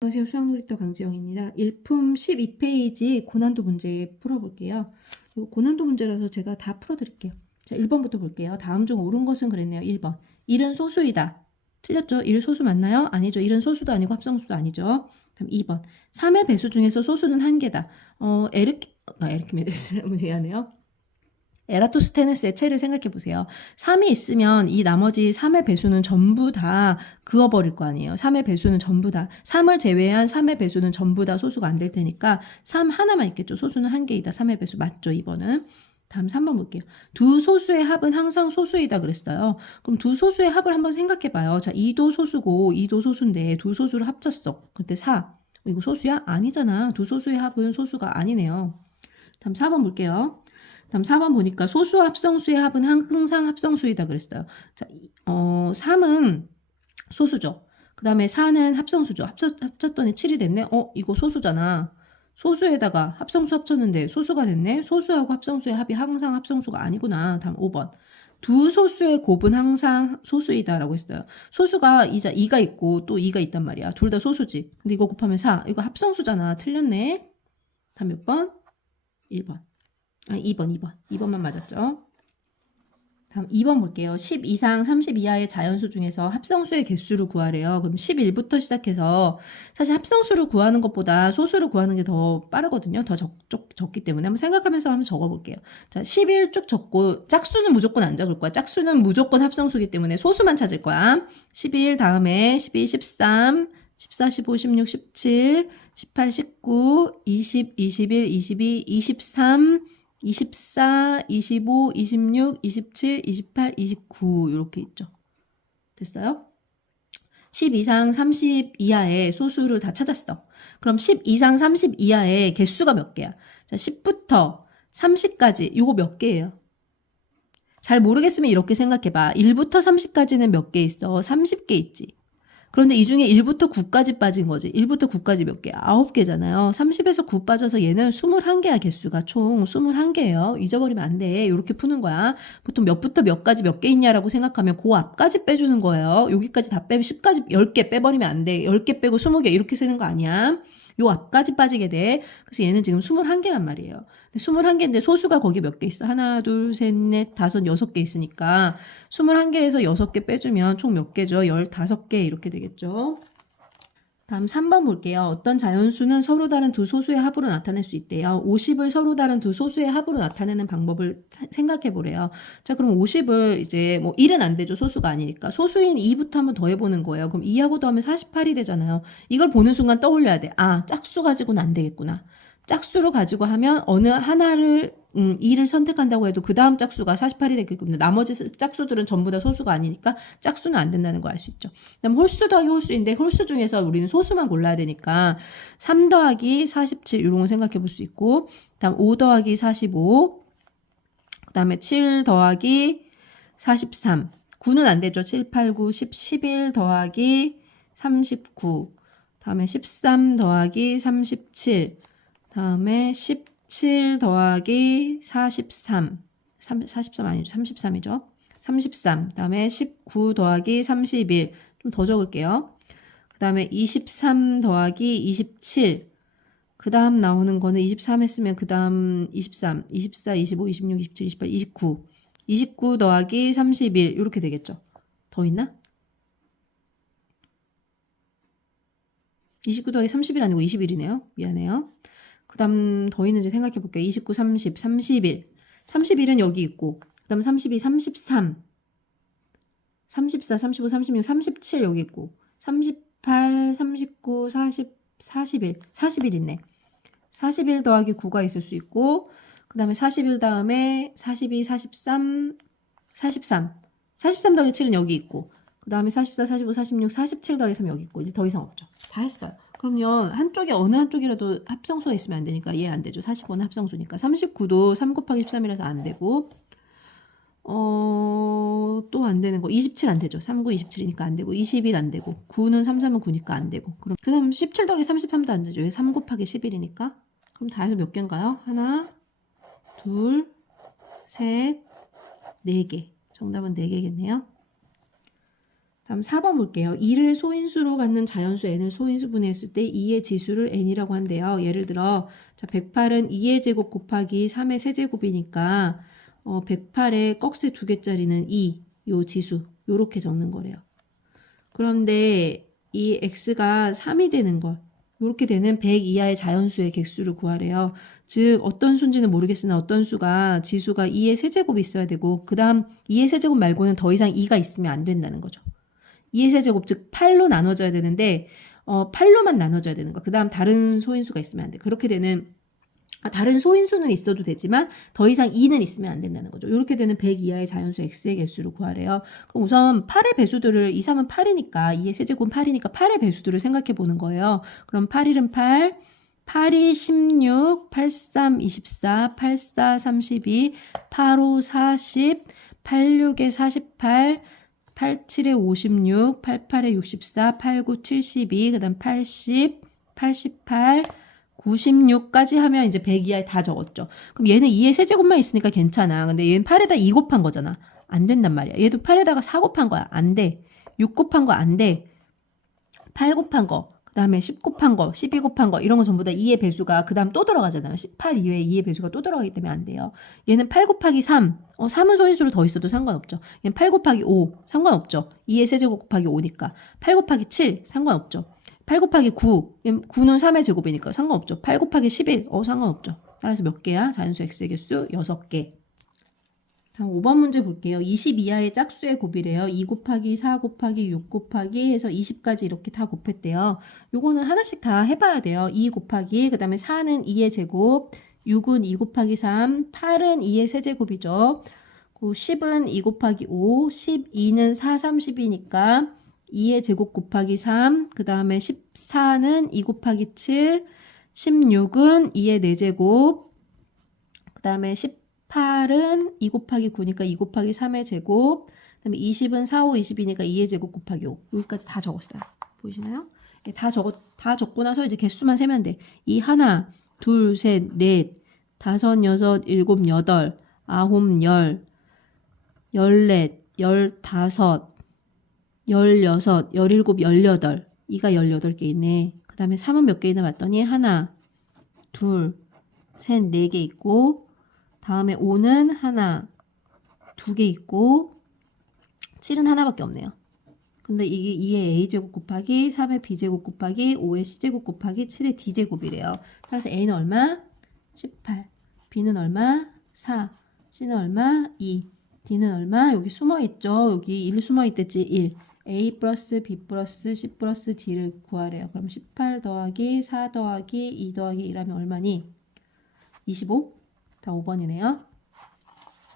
안녕하세요. 수학놀이터 강지영입니다. 일품 12페이지 고난도 문제 풀어볼게요. 이거 고난도 문제라서 제가 다 풀어드릴게요. 자, 1번부터 볼게요. 다음 중 옳은 것은 그랬네요. 1번. 1은 소수이다. 틀렸죠? 1 소수 맞나요? 아니죠. 1은 소수도 아니고 합성수도 아니죠. 그럼 2번. 3의 배수 중에서 소수는 한 개다. 에르키메데스 미안해요. 에라토스테네스의 체를 생각해 보세요. 3이 있으면 이 나머지 3의 배수는 전부 다 그어버릴 거 아니에요. 3의 배수는 전부 다. 3을 제외한 3의 배수는 전부 다 소수가 안 될 테니까 3 하나만 있겠죠. 소수는 한 개이다. 3의 배수 맞죠, 2번은. 다음 3번 볼게요. 두 소수의 합은 항상 소수이다 그랬어요. 그럼 두 소수의 합을 한번 생각해 봐요. 자, 2도 소수고 2도 소수인데 두 소수를 합쳤어. 그때 4. 이거 소수야? 아니잖아. 두 소수의 합은 소수가 아니네요. 다음 4번 볼게요. 다음 4번 보니까 소수와 합성수의 합은 항상 합성수이다 그랬어요. 자, 3은 소수죠. 그 다음에 4는 합성수죠. 합쳤더니 7이 됐네. 이거 소수잖아. 소수에다가 합성수 합쳤는데 소수가 됐네. 소수하고 합성수의 합이 항상 합성수가 아니구나. 다음 5번. 두 소수의 곱은 항상 소수이다라고 했어요. 소수가 2가 있고 또 2가 있단 말이야. 둘 다 소수지. 근데 이거 곱하면 4. 이거 합성수잖아. 틀렸네. 다음 몇 번? 1번. 2번. 2번만 맞았죠. 다음 2번 볼게요. 10 이상 30 이하의 자연수 중에서 합성수의 개수를 구하래요. 그럼 11부터 시작해서 사실 합성수를 구하는 것보다 소수를 구하는 게 더 빠르거든요. 더 적기 때문에 한번 생각하면서 한번 적어볼게요. 자, 11 쭉 적고 짝수는 무조건 안 적을 거야. 짝수는 무조건 합성수기 때문에 소수만 찾을 거야. 11 다음에 12, 13, 14, 15, 16, 17, 18, 19, 20, 21, 22, 23, 24, 25, 26, 27, 28, 29 이렇게 있죠. 됐어요? 10 이상 30 이하의 소수를 다 찾았어. 그럼 10 이상 30 이하의 개수가 몇 개야? 자, 10부터 30까지 요거 몇 개예요? 잘 모르겠으면 이렇게 생각해봐. 1부터 30까지는 몇 개 있어? 30개 있지. 그런데 이 중에 1부터 9까지 빠진 거지. 1부터 9까지 몇 개? 9개잖아요. 30에서 9 빠져서 얘는 21개야, 개수가. 총 21개예요. 잊어버리면 안 돼. 이렇게 푸는 거야. 보통 몇부터 몇까지 몇 개 있냐라고 생각하면 그 앞까지 빼주는 거예요. 여기까지 다 빼면 10까지 10개 빼버리면 안 돼. 10개 빼고 20개 이렇게 세는 거 아니야. 요 앞까지 빠지게 돼. 그래서 얘는 지금 21개란 말이에요. 21개인데 소수가 거기 몇 개 있어? 하나, 둘, 셋, 넷, 다섯, 6개 있으니까 21개에서 6개 빼주면 총 몇 개죠? 15개 이렇게 되겠죠. 다음 3번 볼게요. 어떤 자연수는 서로 다른 두 소수의 합으로 나타낼 수 있대요. 50을 서로 다른 두 소수의 합으로 나타내는 방법을 생각해 보래요. 자, 그럼 50을 이제 뭐 1은 안 되죠. 소수가 아니니까. 소수인 2부터 한번 더해보는 거예요. 그럼 2하고 더하면 48이 되잖아요. 이걸 보는 순간 떠올려야 돼. 아, 짝수 가지고는 안 되겠구나. 짝수로 가지고 하면 어느 하나를 2를 선택한다고 해도 그 다음 짝수가 48이 되기 때문에 나머지 짝수들은 전부 다 소수가 아니니까 짝수는 안 된다는 걸 알 수 있죠. 그다음 홀수 더하기 홀수인데 홀수 중에서 우리는 소수만 골라야 되니까 3 더하기 47 이런 거 생각해 볼 수 있고 그다음 5 더하기 45 그다음에 7 더하기 43 9는 안 되죠. 7, 8, 9, 10, 11 더하기 39 다음에 13 더하기 37 다음에 17 더하기 43 43 아니죠. 33이죠. 33 다음에 19 더하기 31 좀 더 적을게요. 그 다음에 23 더하기 27 그 다음 나오는 거는 23 했으면 그 다음 23 24 25 26 27 28 29 29 더하기 31 이렇게 되겠죠. 더 있나? 29 더하기 30일 아니고 21이네요. 미안해요. 그 다음 더 있는지 생각해 볼게요. 29, 30, 31. 31은 여기 있고 그 다음 32, 33, 34, 35, 36, 37 여기 있고 38, 39, 40, 41, 40일 있네. 41 더하기 9가 있을 수 있고 그 다음에 41 다음에 42, 43, 43. 43 더하기 7은 여기 있고 그 다음에 44, 45, 46, 47 더하기 3 여기 있고 이제 더 이상 없죠. 다 했어요. 그럼요. 한쪽에 어느 한쪽이라도 합성수가 있으면 안 되니까 얘 안 되죠. 45는 합성수니까. 39도 3 곱하기 13이라서 안 되고 또 안 되는 거 27 안 되죠. 3, 9, 27이니까 안 되고 21 안 되고 9는 3, 3은 9니까 안 되고 그럼 그 다음 17 더하기 33도 안 되죠. 왜 3 곱하기 11이니까 그럼 다 해서 몇 개인가요? 하나, 둘, 셋, 4개. 정답은 4개겠네요. 다음 4번 볼게요. 2를 소인수로 갖는 자연수 n을 소인수 분해했을 때 2의 지수를 n이라고 한대요. 예를 들어 자 108은 2의 제곱 곱하기 3의 세제곱이니까 108의 꺽쇠 2개짜리는 2, 요 지수 요렇게 적는 거래요. 그런데 이 x가 3이 되는 걸 이렇게 되는 100 이하의 자연수의 객수를 구하래요. 즉 어떤 수인지는 모르겠으나 어떤 수가 지수가 2의 세제곱이 있어야 되고 그 다음 2의 세제곱 말고는 더 이상 2가 있으면 안 된다는 거죠. 2의 세제곱 즉 8로 나눠져야 되는데 8로만 나눠져야 되는 거. 그 다음 다른 소인수가 있으면 안 돼. 그렇게 되는 다른 소인수는 있어도 되지만 더 이상 2는 있으면 안 된다는 거죠. 이렇게 되는 100 이하의 자연수 x의 개수를 구하래요. 그럼 우선 8의 배수들을 2, 3은 8이니까 2의 세제곱은 8이니까 8의 배수들을 생각해 보는 거예요. 그럼 8, 1은 8, 8이 16, 8, 3, 24, 8, 4, 32, 8, 5, 40, 8, 6에 48, 8, 7에 56, 8, 8에 64, 8, 9, 72, 그 다음 80, 88, 96까지 하면 이제 100 이하에 다 적었죠. 그럼 얘는 2의 세제곱만 있으니까 괜찮아. 근데 얘는 8에다 2 곱한 거잖아. 안 된단 말이야. 얘도 8에다가 4 곱한 거야. 안 돼. 6 곱한 거 안 돼. 8 곱한 거. 그 다음에 10 곱한 거, 12 곱한 거 이런 거 전부 다 2의 배수가 그 다음 또 들어가잖아요. 18 이외에 2의 배수가 또 들어가기 때문에 안 돼요. 얘는 8 곱하기 3. 3은 소인수로 더 있어도 상관없죠. 얘는 8 곱하기 5. 상관없죠. 2의 세제곱 곱하기 5니까. 8 곱하기 7. 상관없죠. 8 곱하기 9. 9는 3의 제곱이니까 상관없죠. 8 곱하기 11. 상관없죠. 따라서 몇 개야? 자연수 x의 개수 6개. 다음 5번 문제 볼게요. 20 이하의 짝수의 곱이래요. 2 곱하기 4 곱하기 6 곱하기 해서 20까지 이렇게 다 곱했대요. 요거는 하나씩 다 해봐야 돼요. 2 곱하기 그 다음에 4는 2의 제곱, 6은 2 곱하기 3, 8은 2의 세제곱이죠. 10은 2 곱하기 5, 12는 4, 30이니까 2의 제곱 곱하기 3, 그 다음에 14는 2 곱하기 7, 16은 2의 4제곱, 그 다음에 18은 2 곱하기 9니까 2 곱하기 3의 제곱, 그 다음에 20은 4, 5, 20이니까 2의 제곱 곱하기 5. 여기까지 다 적었어요. 보이시나요? 네, 다 적고 나서 이제 개수만 세면 돼. 이 하나, 둘, 셋, 넷, 다섯, 여섯, 일곱, 여덟, 아홉, 열, 열넷, 열다섯, 16, 17, 18. 2가 18개 있네. 그 다음에 3은 몇 개 있나 봤더니 하나, 둘, 셋, 4개 있고 다음에 5는 하나, 2개 있고 7은 하나밖에 없네요. 근데 이게 2의 a제곱 곱하기 3의 b제곱 곱하기 5의 c제곱 곱하기 7의 d제곱이래요. 따라서 a는 얼마? 18. b는 얼마? 4. c는 얼마? 2. d는 얼마? 여기 숨어있죠. 여기 1 숨어있댔지. 1. a 플러스 b 플러스 c 플러스 d를 구하래요. 그럼 18 더하기 4 더하기 2 더하기 1하면 얼마니? 25? 다 5번이네요.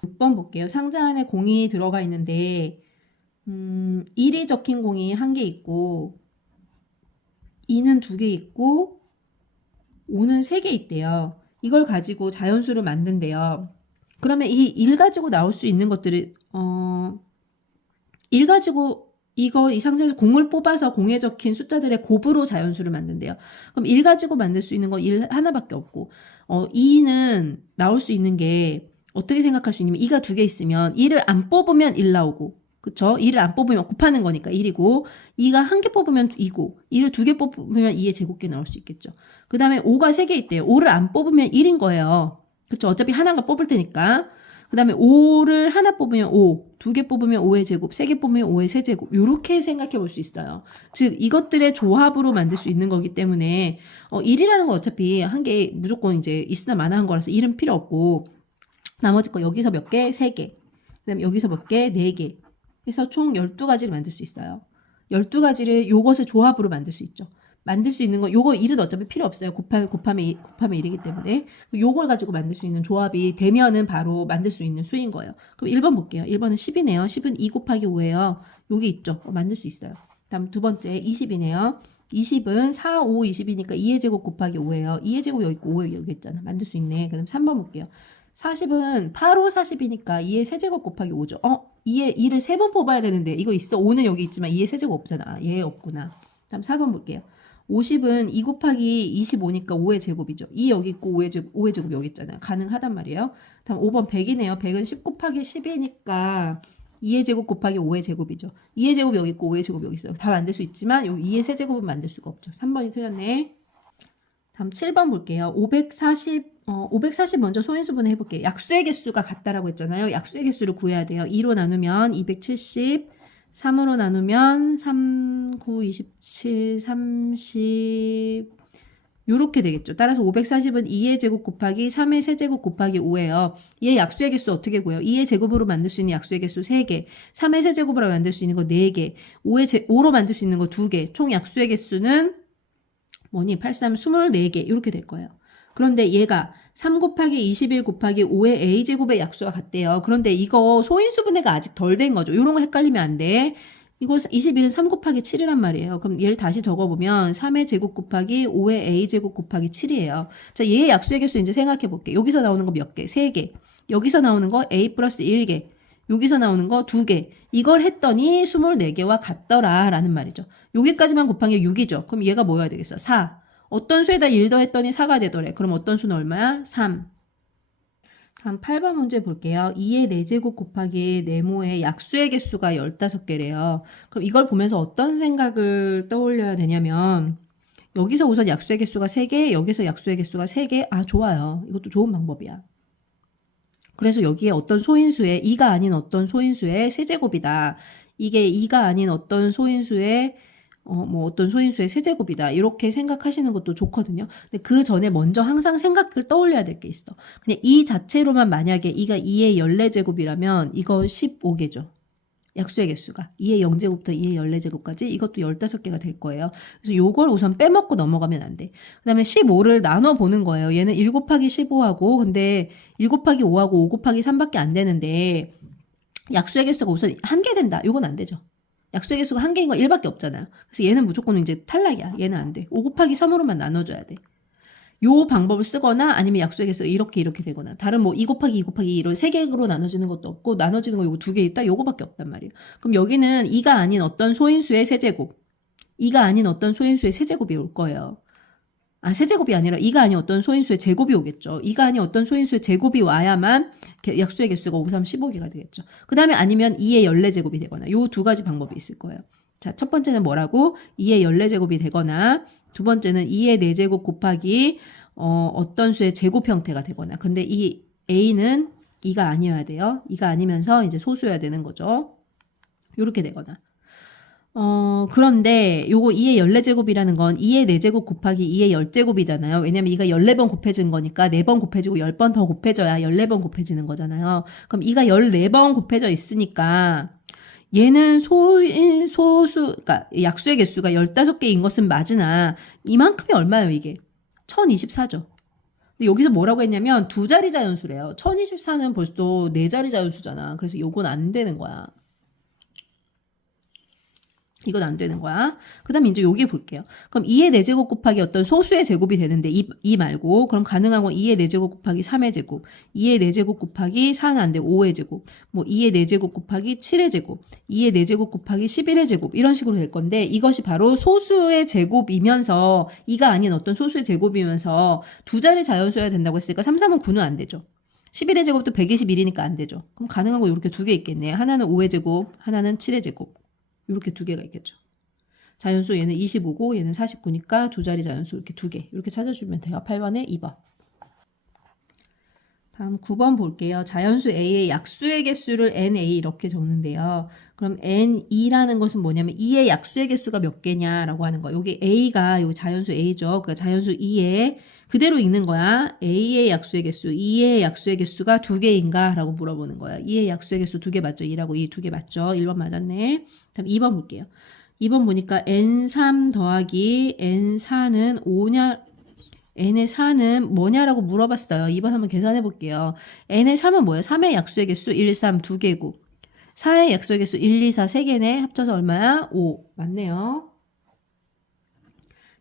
6번 볼게요. 상자 안에 공이 들어가 있는데 1이 적힌 공이 1개 있고 2는 2개 있고 5는 3개 있대요. 이걸 가지고 자연수를 만든대요. 그러면 이 1 가지고 나올 수 있는 것들을 1 가지고 이 상자에서 공을 뽑아서 공에 적힌 숫자들의 곱으로 자연수를 만든대요. 그럼 1 가지고 만들 수 있는 건 1 하나밖에 없고 2는 나올 수 있는 게 어떻게 생각할 수 있냐면 2가 2개 있으면 2를 안 뽑으면 1 나오고 그쵸? 2를 안 뽑으면 곱하는 거니까 1이고 2가 1개 뽑으면 2고 2를 2개 뽑으면 2의 제곱계 나올 수 있겠죠. 그 다음에 5가 3개 있대요. 5를 안 뽑으면 1인 거예요. 그쵸? 어차피 하나가 뽑을 테니까. 그 다음에 5를 하나 뽑으면 5, 2개 뽑으면 5의 제곱, 3개 뽑으면 5의 세제곱 이렇게 생각해 볼 수 있어요. 즉 이것들의 조합으로 만들 수 있는 거기 때문에 1이라는 건 어차피 한 개 무조건 이제 있으나 마나 한 거라서 1은 필요 없고 나머지 거 여기서 몇 개? 3개. 그 다음에 여기서 몇 개? 4개. 해서 총 12가지를 만들 수 있어요. 12가지를 요것을 조합으로 만들 수 있죠. 만들 수 있는 건 요거 1은 어차피 필요 없어요. 곱하면 1이기 때문에 요걸 가지고 만들 수 있는 조합이 되면은 바로 만들 수 있는 수인 거예요. 그럼 1번 볼게요. 1번은 10이네요. 10은 2 곱하기 5예요. 여기 있죠. 만들 수 있어요. 다음 두 번째 20이네요. 20은 4, 5, 20이니까 2의 제곱 곱하기 5예요. 2의 제곱 여기 있고 5 여기 있잖아. 만들 수 있네. 그럼 3번 볼게요. 40은 8, 5, 40이니까 2의 세제곱 곱하기 5죠. 2의 2를 3번 뽑아야 되는데 이거 있어. 5는 여기 있지만 2의 세제곱 없잖아. 얘 없구나. 다음 4번 볼게요. 50은 2 곱하기 25니까 5의 제곱이죠. 2 여기 있고 5의 제곱 여기 있잖아요. 가능하단 말이에요. 다음 5번 100이네요. 100은 10 곱하기 10이니까 2의 제곱 곱하기 5의 제곱이죠. 2의 제곱 여기 있고 5의 제곱 여기 있어요. 다 만들 수 있지만 여기 2의 세제곱은 만들 수가 없죠. 3번이 틀렸네. 다음 7번 볼게요. 540 먼저 소인수분해 해볼게요. 약수의 개수가 같다라고 했잖아요. 약수의 개수를 구해야 돼요. 2로 나누면 270, 3으로 나누면 3, 9, 27, 30 요렇게 되겠죠. 따라서 540은 2의 제곱 곱하기 3의 세제곱 곱하기 5예요. 얘 약수의 개수 어떻게 구해요? 2의 제곱으로 만들 수 있는 약수의 개수 3개, 3의 세제곱으로 만들 수 있는 거 4개, 5로 만들 수 있는 거 2개, 총 약수의 개수는 뭐니? 83, 24개 이렇게 될 거예요. 그런데 얘가 3 곱하기 21 곱하기 5의 a제곱의 약수와 같대요. 그런데 이거 소인수분해가 아직 덜 된 거죠. 이런 거 헷갈리면 안 돼. 이거 21은 3 곱하기 7이란 말이에요. 그럼 얘를 다시 적어보면 3의 제곱 곱하기 5의 a제곱 곱하기 7이에요. 자, 얘의 약수의 개수 이제 생각해 볼게. 여기서 나오는 거 몇 개? 3개. 여기서 나오는 거 a 플러스 1개. 여기서 나오는 거 2개. 이걸 했더니 24개와 같더라 라는 말이죠. 여기까지만 곱한 게 6이죠. 그럼 얘가 뭐여야 되겠어? 4. 어떤 수에다 1 더했더니 4가 되더래. 그럼 어떤 수는 얼마야? 3. 다음 8번 문제 볼게요. 2의 4제곱 곱하기 네모의 약수의 개수가 15개래요. 그럼 이걸 보면서 어떤 생각을 떠올려야 되냐면 여기서 우선 약수의 개수가 3개, 여기서 약수의 개수가 3개. 아, 좋아요. 이것도 좋은 방법이야. 그래서 여기에 어떤 소인수의 2가 아닌 어떤 소인수의 세제곱이다. 이게 2가 아닌 어떤 소인수의 어떤 소인수의 세제곱이다. 이렇게 생각하시는 것도 좋거든요. 근데 그 전에 먼저 항상 생각을 떠올려야 될 게 있어. 그냥 이 자체로만 만약에 2가 2의 14제곱이라면 이거 15개죠. 약수의 개수가 2의 0제곱부터 2의 14제곱까지 이것도 15개가 될 거예요. 그래서 요걸 우선 빼먹고 넘어가면 안 돼. 그 다음에 15를 나눠보는 거예요. 얘는 1 곱하기 15하고 근데 1 곱하기 5하고 5 곱하기 3밖에 안 되는데 약수의 개수가 우선 1개 된다. 요건 안 되죠. 약수의 개수가 1개인 거 1밖에 없잖아요. 그래서 얘는 무조건 이제 탈락이야. 얘는 안 돼. 5 곱하기 3으로만 나눠줘야 돼. 요 방법을 쓰거나 아니면 약수의 개수가 이렇게 되거나 다른 뭐 2 곱하기 2 곱하기 2로 3개로 나눠지는 것도 없고 나눠지는 거 요거 2개 있다 요거밖에 없단 말이에요. 그럼 여기는 2가 아닌 어떤 소인수의 세제곱 2가 아닌 어떤 소인수의 세제곱이 올 거예요. 아, 세제곱이 아니라 2가 아닌 어떤 소인수의 제곱이 오겠죠. 2가 아닌 어떤 소인수의 제곱이 와야만 약수의 개수가 5, 3, 15개가 되겠죠. 그 다음에 아니면 2의 14제곱이 되거나 요 두 가지 방법이 있을 거예요. 자, 첫 번째는 뭐라고? 2의 14제곱이 되거나 두 번째는 2의 4제곱 곱하기 어떤 수의 제곱 형태가 되거나 근데 이 a는 2가 아니어야 돼요. 2가 아니면서 이제 소수여야 되는 거죠. 요렇게 되거나 그런데 요거 2의 14제곱이라는 건 2의 4제곱 곱하기 2의 10제곱이잖아요. 왜냐면 2가 14번 곱해진 거니까 4번 곱해지고 10번 더 곱해져야 14번 곱해지는 거잖아요. 그럼 2가 14번 곱해져 있으니까 얘는 그러니까 약수의 개수가 15개인 것은 맞으나 이만큼이 얼마예요, 이게? 1024죠. 근데 여기서 뭐라고 했냐면 두 자리 자연수래요. 1024는 벌써 네 자리 자연수잖아. 그래서 요건 안 되는 거야. 이건 안 되는 거야. 그 다음에 이제 여기 볼게요. 그럼 2의 4제곱 곱하기 어떤 소수의 제곱이 되는데 이 말고 그럼 가능한 건 2의 4제곱 곱하기 3의 제곱 2의 4제곱 곱하기 4는 안 돼. 5의 제곱 2의 4제곱 곱하기 7의 제곱 2의 4제곱 곱하기 11의 제곱 이런 식으로 될 건데 이것이 바로 소수의 제곱이면서 2가 아닌 어떤 소수의 제곱이면서 두 자리 자연수여야 된다고 했으니까 3, 3은 9는 안 되죠. 11의 제곱도 121이니까 안 되죠. 그럼 가능한 거 이렇게 두 개 있겠네. 하나는 5의 제곱 하나는 7의 제곱 이렇게 두 개가 있겠죠. 자연수 얘는 25고 얘는 49니까 두 자리 자연수 이렇게 두 개 이렇게 찾아주면 돼요. 8번에 2번. 다음 9번 볼게요. 자연수 a의 약수의 개수를 NA 이렇게 적는데요. 그럼 N2라는 것은 뭐냐면 2의 약수의 개수가 몇 개냐라고 하는 거예요. 여기 A가 여기 자연수 A죠. 그러니까 자연수 2에 그대로 읽는 거야. A의 약수의 개수, 2의 약수의 개수가 2개인가? 라고 물어보는 거야. 2의 약수의 개수 2개 맞죠? 2라고 2 2개 맞죠? 1번 맞았네. 다음 2번 볼게요. 2번 보니까 N3 더하기 N4는 5냐? n의 4는 뭐냐라고 물어봤어요. 2번 한번 계산해 볼게요. n의 3은 뭐예요? 3의 약수의 개수 1, 3 2개고 4의 약수의 개수 1, 2, 4 3개네. 합쳐서 얼마야? 5. 맞네요.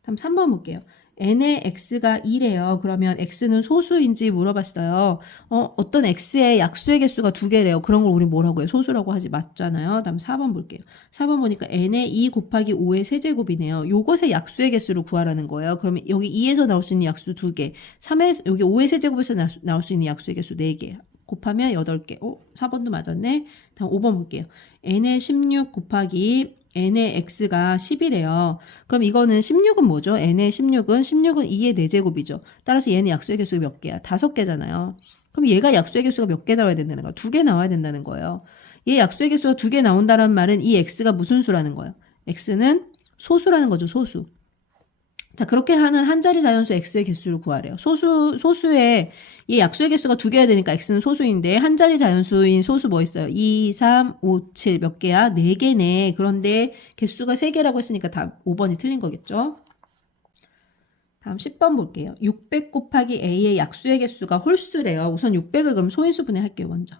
다음 3번 볼게요. n의 x가 2래요. 그러면 x는 소수인지 물어봤어요. 어떤 x의 약수의 개수가 2개래요. 그런 걸 우리 뭐라고 해요? 소수라고 하지 맞잖아요. 다음 4번 볼게요. 4번 보니까 n의 2 곱하기 5의 세제곱이네요. 요것의 약수의 개수를 구하라는 거예요. 그러면 여기 2에서 나올 수 있는 약수 2개, 3에 여기 5의 세제곱에서 나올 수 있는 약수의 개수 4개 곱하면 8개. 4번도 맞았네. 다음 5번 볼게요. n의 16 곱하기 n의 x가 10이래요. 그럼 이거는 16은 뭐죠? n의 16은 2의 4제곱이죠. 따라서 얘는 약수의 개수가 몇 개야? 5개잖아요. 그럼 얘가 약수의 개수가 몇 개 나와야 된다는 거야? 2개 나와야 된다는 거예요. 얘 약수의 개수가 2개 나온다는 말은 이 x가 무슨 수라는 거예요? x는 소수라는 거죠. 소수. 자, 그렇게 하는 한 자리 자연수 x의 개수를 구하래요. 소수의 이 약수의 개수가 2개야 되니까 x는 소수인데 한 자리 자연수인 소수 뭐 있어요? 2, 3, 5, 7 몇 개야? 4개네. 그런데 개수가 3개라고 했으니까 다 5번이 틀린 거겠죠? 다음 10번 볼게요. 600 곱하기 a의 약수의 개수가 홀수래요. 우선 600을 그럼 소인수분해 할게요. 먼저.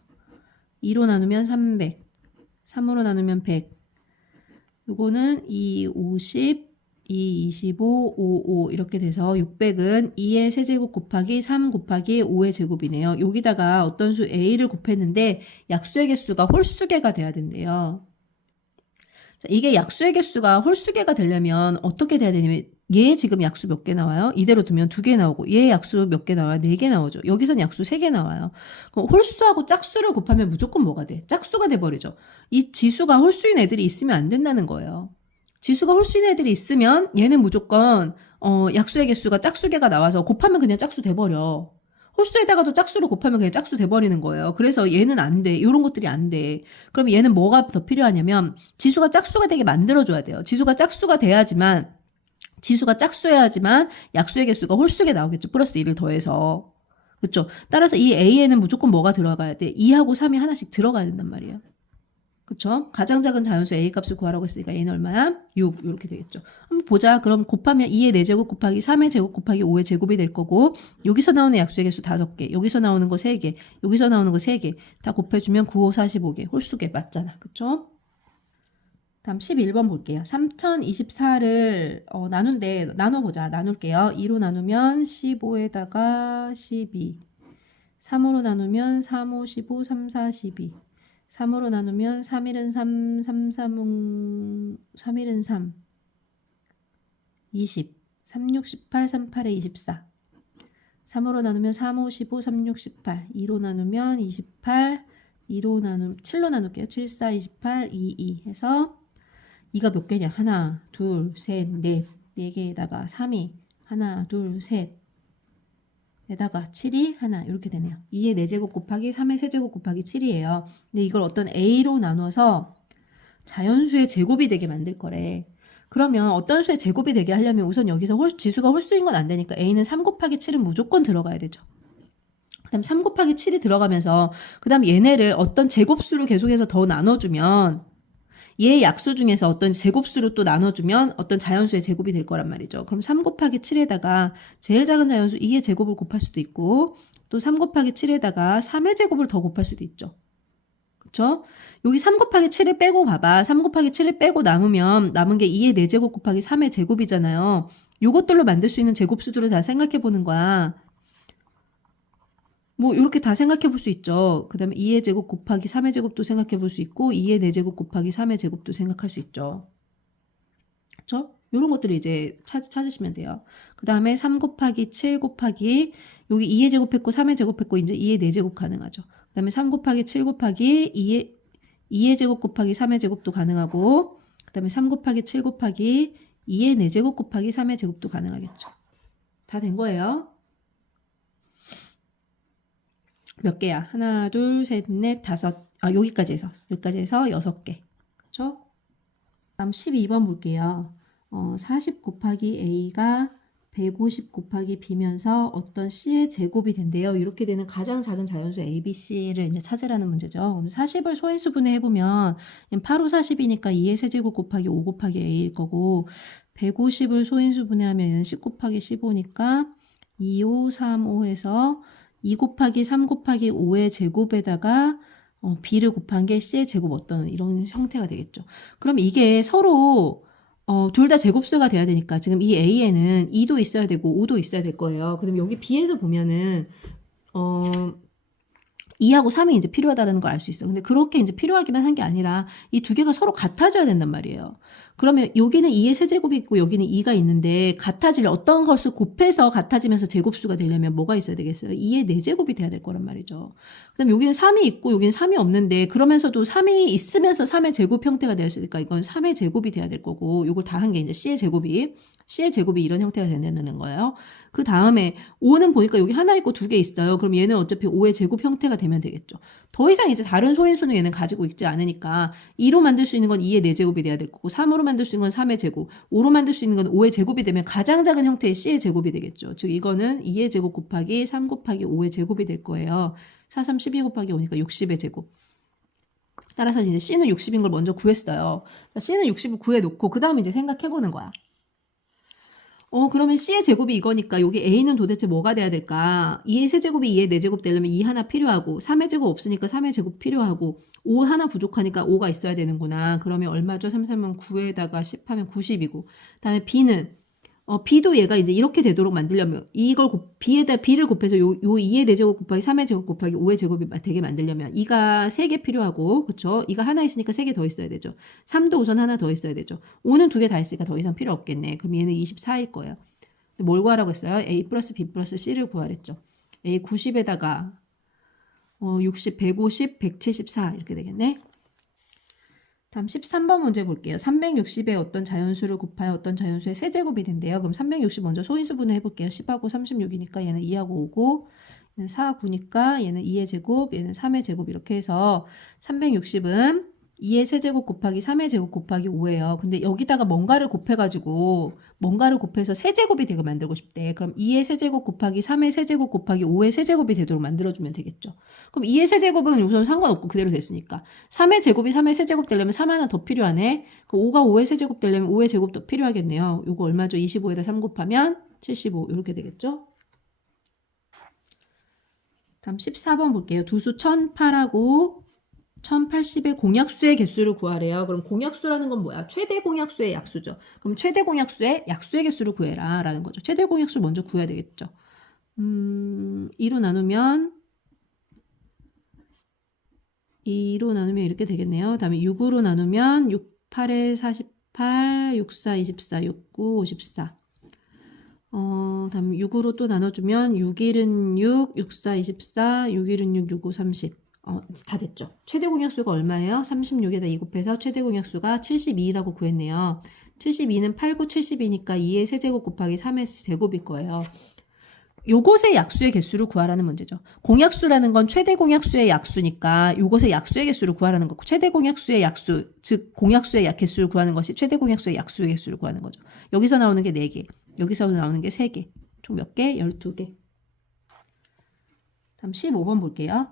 2로 나누면 300, 3으로 나누면 100. 요거는 2, 50, 2, 25, 5, 5 이렇게 돼서 600은 2의 세제곱 곱하기 3 곱하기 5의 제곱이네요. 여기다가 어떤 수 a를 곱했는데 약수의 개수가 홀수개가 돼야 된대요. 자, 이게 약수의 개수가 홀수개가 되려면 어떻게 돼야 되냐면 얘 지금 약수 몇 개 나와요? 이대로 두면 2개 나오고 얘 약수 몇 개 나와요? 4개 나오죠. 여기서는 약수 3개 나와요. 그럼 홀수하고 짝수를 곱하면 무조건 뭐가 돼? 짝수가 돼버리죠. 이 지수가 홀수인 애들이 있으면 안 된다는 거예요. 지수가 홀수인 애들이 있으면 얘는 무조건 약수의 개수가 짝수개가 나와서 곱하면 그냥 짝수 돼버려. 홀수에다가도 짝수로 곱하면 그냥 짝수 돼버리는 거예요. 그래서 얘는 안 돼. 이런 것들이 안 돼. 그럼 얘는 뭐가 더 필요하냐면 지수가 짝수가 되게 만들어줘야 돼요. 지수가 짝수가 돼야지만 지수가 짝수여야지만 약수의 개수가 홀수게 나오겠죠. 플러스 1을 더해서. 그렇죠? 따라서 이 A에는 무조건 뭐가 들어가야 돼? 2하고 3이 하나씩 들어가야 된단 말이에요. 그쵸? 가장 작은 자연수 A 값을 구하라고 했으니까 얘는 얼마야? 6 이렇게 되겠죠. 한번 보자. 그럼 곱하면 2의 4제곱 곱하기 3의 제곱 곱하기 5의 제곱이 될 거고 여기서 나오는 약수의 개수 5개 여기서 나오는 거 3개 여기서 나오는 거 3개 다 곱해주면 9, 5, 45개 홀수개 맞잖아. 그쵸? 다음 11번 볼게요. 3024를 나눠보자. 나눌게요. 2로 나누면 15에다가 12 3으로 나누면 3, 5, 15, 3, 4, 12 3으로 나누면 3일은 3, 3, 3, 3일은 3, 20, 3, 6, 18, 3, 8에 24 3으로 나누면 3, 5, 15, 3, 6, 18 2로 나누면 28 7로 나눌게요. 7, 4, 28, 2, 2 해서 2가 몇 개냐? 하나, 둘, 셋, 넷 4개에다가 3이 하나, 둘, 셋 에다가 7이 하나 이렇게 되네요. 2의 4제곱 곱하기 3의 세제곱 곱하기 7이에요. 근데 이걸 어떤 A로 나눠서 자연수의 제곱이 되게 만들 거래. 그러면 어떤 수의 제곱이 되게 하려면 우선 여기서 지수가 홀수인 건 안 되니까 A는 3 곱하기 7은 무조건 들어가야 되죠. 그 다음 3 곱하기 7이 들어가면서 그 다음 얘네를 어떤 제곱수를 계속해서 더 나눠주면 얘 약수 중에서 어떤 제곱수로 또 나눠주면 어떤 자연수의 제곱이 될 거란 말이죠. 그럼 3 곱하기 7에다가 제일 작은 자연수 2의 제곱을 곱할 수도 있고 또 3 곱하기 7에다가 3의 제곱을 더 곱할 수도 있죠. 그쵸? 여기 3 곱하기 7을 빼고 봐봐. 3 곱하기 7을 빼고 남은 게 2의 4제곱 곱하기 3의 제곱이잖아요. 요것들로 만들 수 있는 제곱수들을 잘 생각해 보는 거야. 뭐 이렇게 다 생각해 볼 수 있죠. 그 다음에 2의 제곱 곱하기 3의 제곱도 생각해 볼 수 있고 2의 4제곱 곱하기 3의 제곱도 생각할 수 있죠. 그렇죠? 이런 것들을 이제 찾으시면 돼요. 그 다음에 3 곱하기 7 곱하기 여기 2의 제곱했고 3의 제곱했고 이제 2의 4제곱 가능하죠. 그 다음에 3 곱하기 7 곱하기 2의 제곱 곱하기 3의 제곱도 가능하고 그 다음에 3 곱하기 7 곱하기 2의 4제곱 곱하기 3의 제곱도 가능하겠죠. 다 된 거예요. 몇 개야? 하나, 둘, 셋, 넷, 다섯. 여기까지 해서 6개. 그쵸? 다음 12번 볼게요. 40 곱하기 A가 150 곱하기 B면서 어떤 C의 제곱이 된대요. 이렇게 되는 가장 작은 자연수 A, B, C를 이제 찾으라는 문제죠. 그럼 40을 소인수분해 해보면 8, 5, 40이니까 2의 세제곱 곱하기 5 곱하기 A일 거고 150을 소인수분해하면 10 곱하기 15니까 2, 5, 3, 5 해서 2 곱하기 3 곱하기 5의 제곱에다가 B를 곱한 게 C의 제곱 어떤 이런 형태가 되겠죠. 그럼 이게 서로 둘 다 제곱수가 돼야 되니까 지금 이 A에는 2도 있어야 되고 5도 있어야 될 거예요. 그럼 여기 B에서 보면은 2하고 3이 이제 필요하다는 걸 알 수 있어. 근데 그렇게 이제 필요하기만 한 게 아니라 이 두 개가 서로 같아져야 된단 말이에요. 그러면 여기는 2의 세제곱이 있고 여기는 2가 있는데 같아질 어떤 것을 곱해서 같아지면서 제곱수가 되려면 뭐가 있어야 되겠어요? 2의 4제곱이 돼야 될 거란 말이죠. 그럼 여기는 3이 있고 여기는 3이 없는데 그러면서도 3이 있으면서 3의 제곱 형태가 되었으니까 이건 3의 제곱이 돼야 될 거고 이걸 다 한 게 이제 C의 제곱이 이런 형태가 된다는 거예요. 그 다음에 5는 보니까 여기 하나 있고 2개 있어요. 그럼 얘는 어차피 5의 제곱 형태가 되면 되겠죠. 더 이상 이제 다른 소인수는 얘는 가지고 있지 않으니까 2로 만들 수 있는 건 2의 4제곱이 돼야 될 거고 3으로 만들 수 있는 건 3의 제곱, 5로 만들 수 있는 건 5의 제곱이 되면 가장 작은 형태의 C의 제곱이 되겠죠. 즉 이거는 2의 제곱 곱하기 3 곱하기 5의 제곱이 될 거예요. 4, 3, 12 곱하기 5니까 60의 제곱. 따라서 이제 C는 60인 걸 먼저 구했어요. C는 60을 구해놓고 그 다음에 이제 생각해보는 거야. 그러면 C의 제곱이 이거니까 여기 A는 도대체 뭐가 돼야 될까? 2의 세제곱이 2의 4제곱 되려면 2 하나 필요하고 3의 제곱 없으니까 3의 제곱 필요하고 5 하나 부족하니까 5가 있어야 되는구나. 그러면 얼마죠? 3, 3은 9에다가 10 하면 90이고 다음에 B는 B도 얘가 이제 이렇게 되도록 만들려면 이걸 B를 곱해서 요 2의 4제곱 곱하기 3의 제곱 곱하기 5의 제곱이 되게 만들려면 2가 3개 필요하고 그쵸? 2가 하나 있으니까 3개 더 있어야 되죠. 3도 우선 하나 더 있어야 되죠. 5는 2개 다 있으니까 더 이상 필요 없겠네. 그럼 얘는 24일 거예요. 뭘 구하라고 했어요? A 플러스 B 플러스 C를 구하랬죠. A 90에다가 60, 150, 174 이렇게 되겠네. 다음 13번 문제 볼게요. 360에 어떤 자연수를 곱하여 어떤 자연수의 세제곱이 된대요. 그럼 360 먼저 소인수분해 해볼게요. 10하고 36이니까 얘는 2하고 5고 얘는 4, 9니까 얘는 2의 제곱, 얘는 3의 제곱 이렇게 해서 360은 2의 세제곱 곱하기 3의 제곱 곱하기 5예요. 근데 여기다가 뭔가를 곱해서 세제곱이 되게 만들고 싶대. 그럼 2의 세제곱 곱하기 3의 세제곱 곱하기 5의 세제곱이 되도록 만들어주면 되겠죠. 그럼 2의 세제곱은 우선 상관없고 그대로 됐으니까 3의 제곱이 3의 세제곱 되려면 3 하나 더 필요하네. 그럼 5가 5의 세제곱 되려면 5의 제곱도 필요하겠네요. 요거 얼마죠? 25에다 3 곱하면 75 이렇게 되겠죠. 다음 14번 볼게요. 두수 1008하고 1080의 공약수의 개수를 구하래요. 그럼 공약수라는 건 뭐야? 최대 공약수의 약수죠. 그럼 최대 공약수의 약수의 개수를 구해라 라는 거죠. 최대 공약수 먼저 구해야 되겠죠. 2로 나누면 이렇게 되겠네요. 다음에 6으로 나누면 6, 8에 48, 6, 4, 24, 6, 9, 54. 다음 6으로 또 나눠주면 6, 1은 6, 6, 4, 24, 6, 1은 6, 6, 5, 30. 다 됐죠. 최대 공약수가 얼마예요? 36에다 2 곱해서 최대 공약수가 72라고 구했네요. 72는 8, 9, 72니까 2의 세제곱 곱하기 3의 제곱일 거예요. 요것의 약수의 개수를 구하라는 문제죠. 공약수라는 건 최대 공약수의 약수니까 요것의 약수의 개수를 구하라는 거고 최대 공약수의 약수, 즉 공약수의 개수를 구하는 것이 최대 공약수의 약수의 개수를 구하는 거죠. 여기서 나오는 게 4개, 여기서 나오는 게 3개. 총 몇 개? 12개. 다음 15번 볼게요.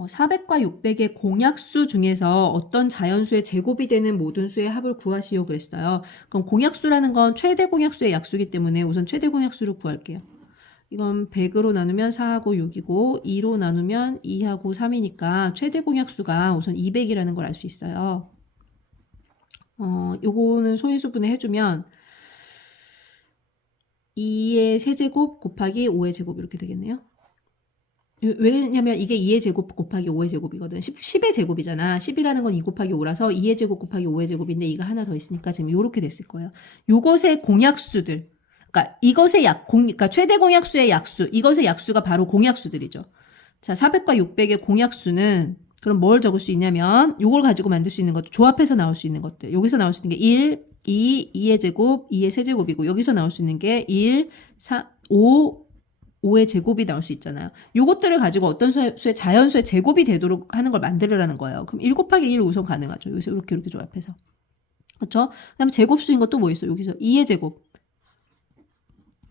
400과 600의 공약수 중에서 어떤 자연수의 제곱이 되는 모든 수의 합을 구하시오 그랬어요. 그럼 공약수라는 건 최대 공약수의 약수이기 때문에 우선 최대 공약수를 구할게요. 이건 100으로 나누면 4하고 6이고 2로 나누면 2하고 3이니까 최대 공약수가 우선 200이라는 걸 알 수 있어요. 요거는 소인수분해 해주면 2의 세제곱 곱하기 5의 제곱 이렇게 되겠네요. 왜냐면 이게 2의 제곱 곱하기 5의 제곱이거든. 10의 제곱이잖아. 10이라는 건 2 곱하기 5라서 2의 제곱 곱하기 5의 제곱인데 2가 하나 더 있으니까 지금 요렇게 됐을 거예요. 요것의 공약수들. 그러니까 이것의 그러니까 최대 공약수의 약수. 이것의 약수가 바로 공약수들이죠. 자, 400과 600의 공약수는 그럼 뭘 적을 수 있냐면 요걸 가지고 만들 수 있는 것도 조합해서 나올 수 있는 것들. 여기서 나올 수 있는 게 1, 2, 2의 제곱, 2의 세제곱이고 여기서 나올 수 있는 게 1, 4, 5의 제곱이 나올 수 있잖아요. 요것들을 가지고 어떤 수의 자연수의 제곱이 되도록 하는 걸 만들으라는 거예요. 그럼 1 곱하기 1 우선 가능하죠. 여기서 이렇게 조합해서. 그렇죠? 그 다음에 제곱수인 것도 뭐 있어요? 여기서 2의 제곱.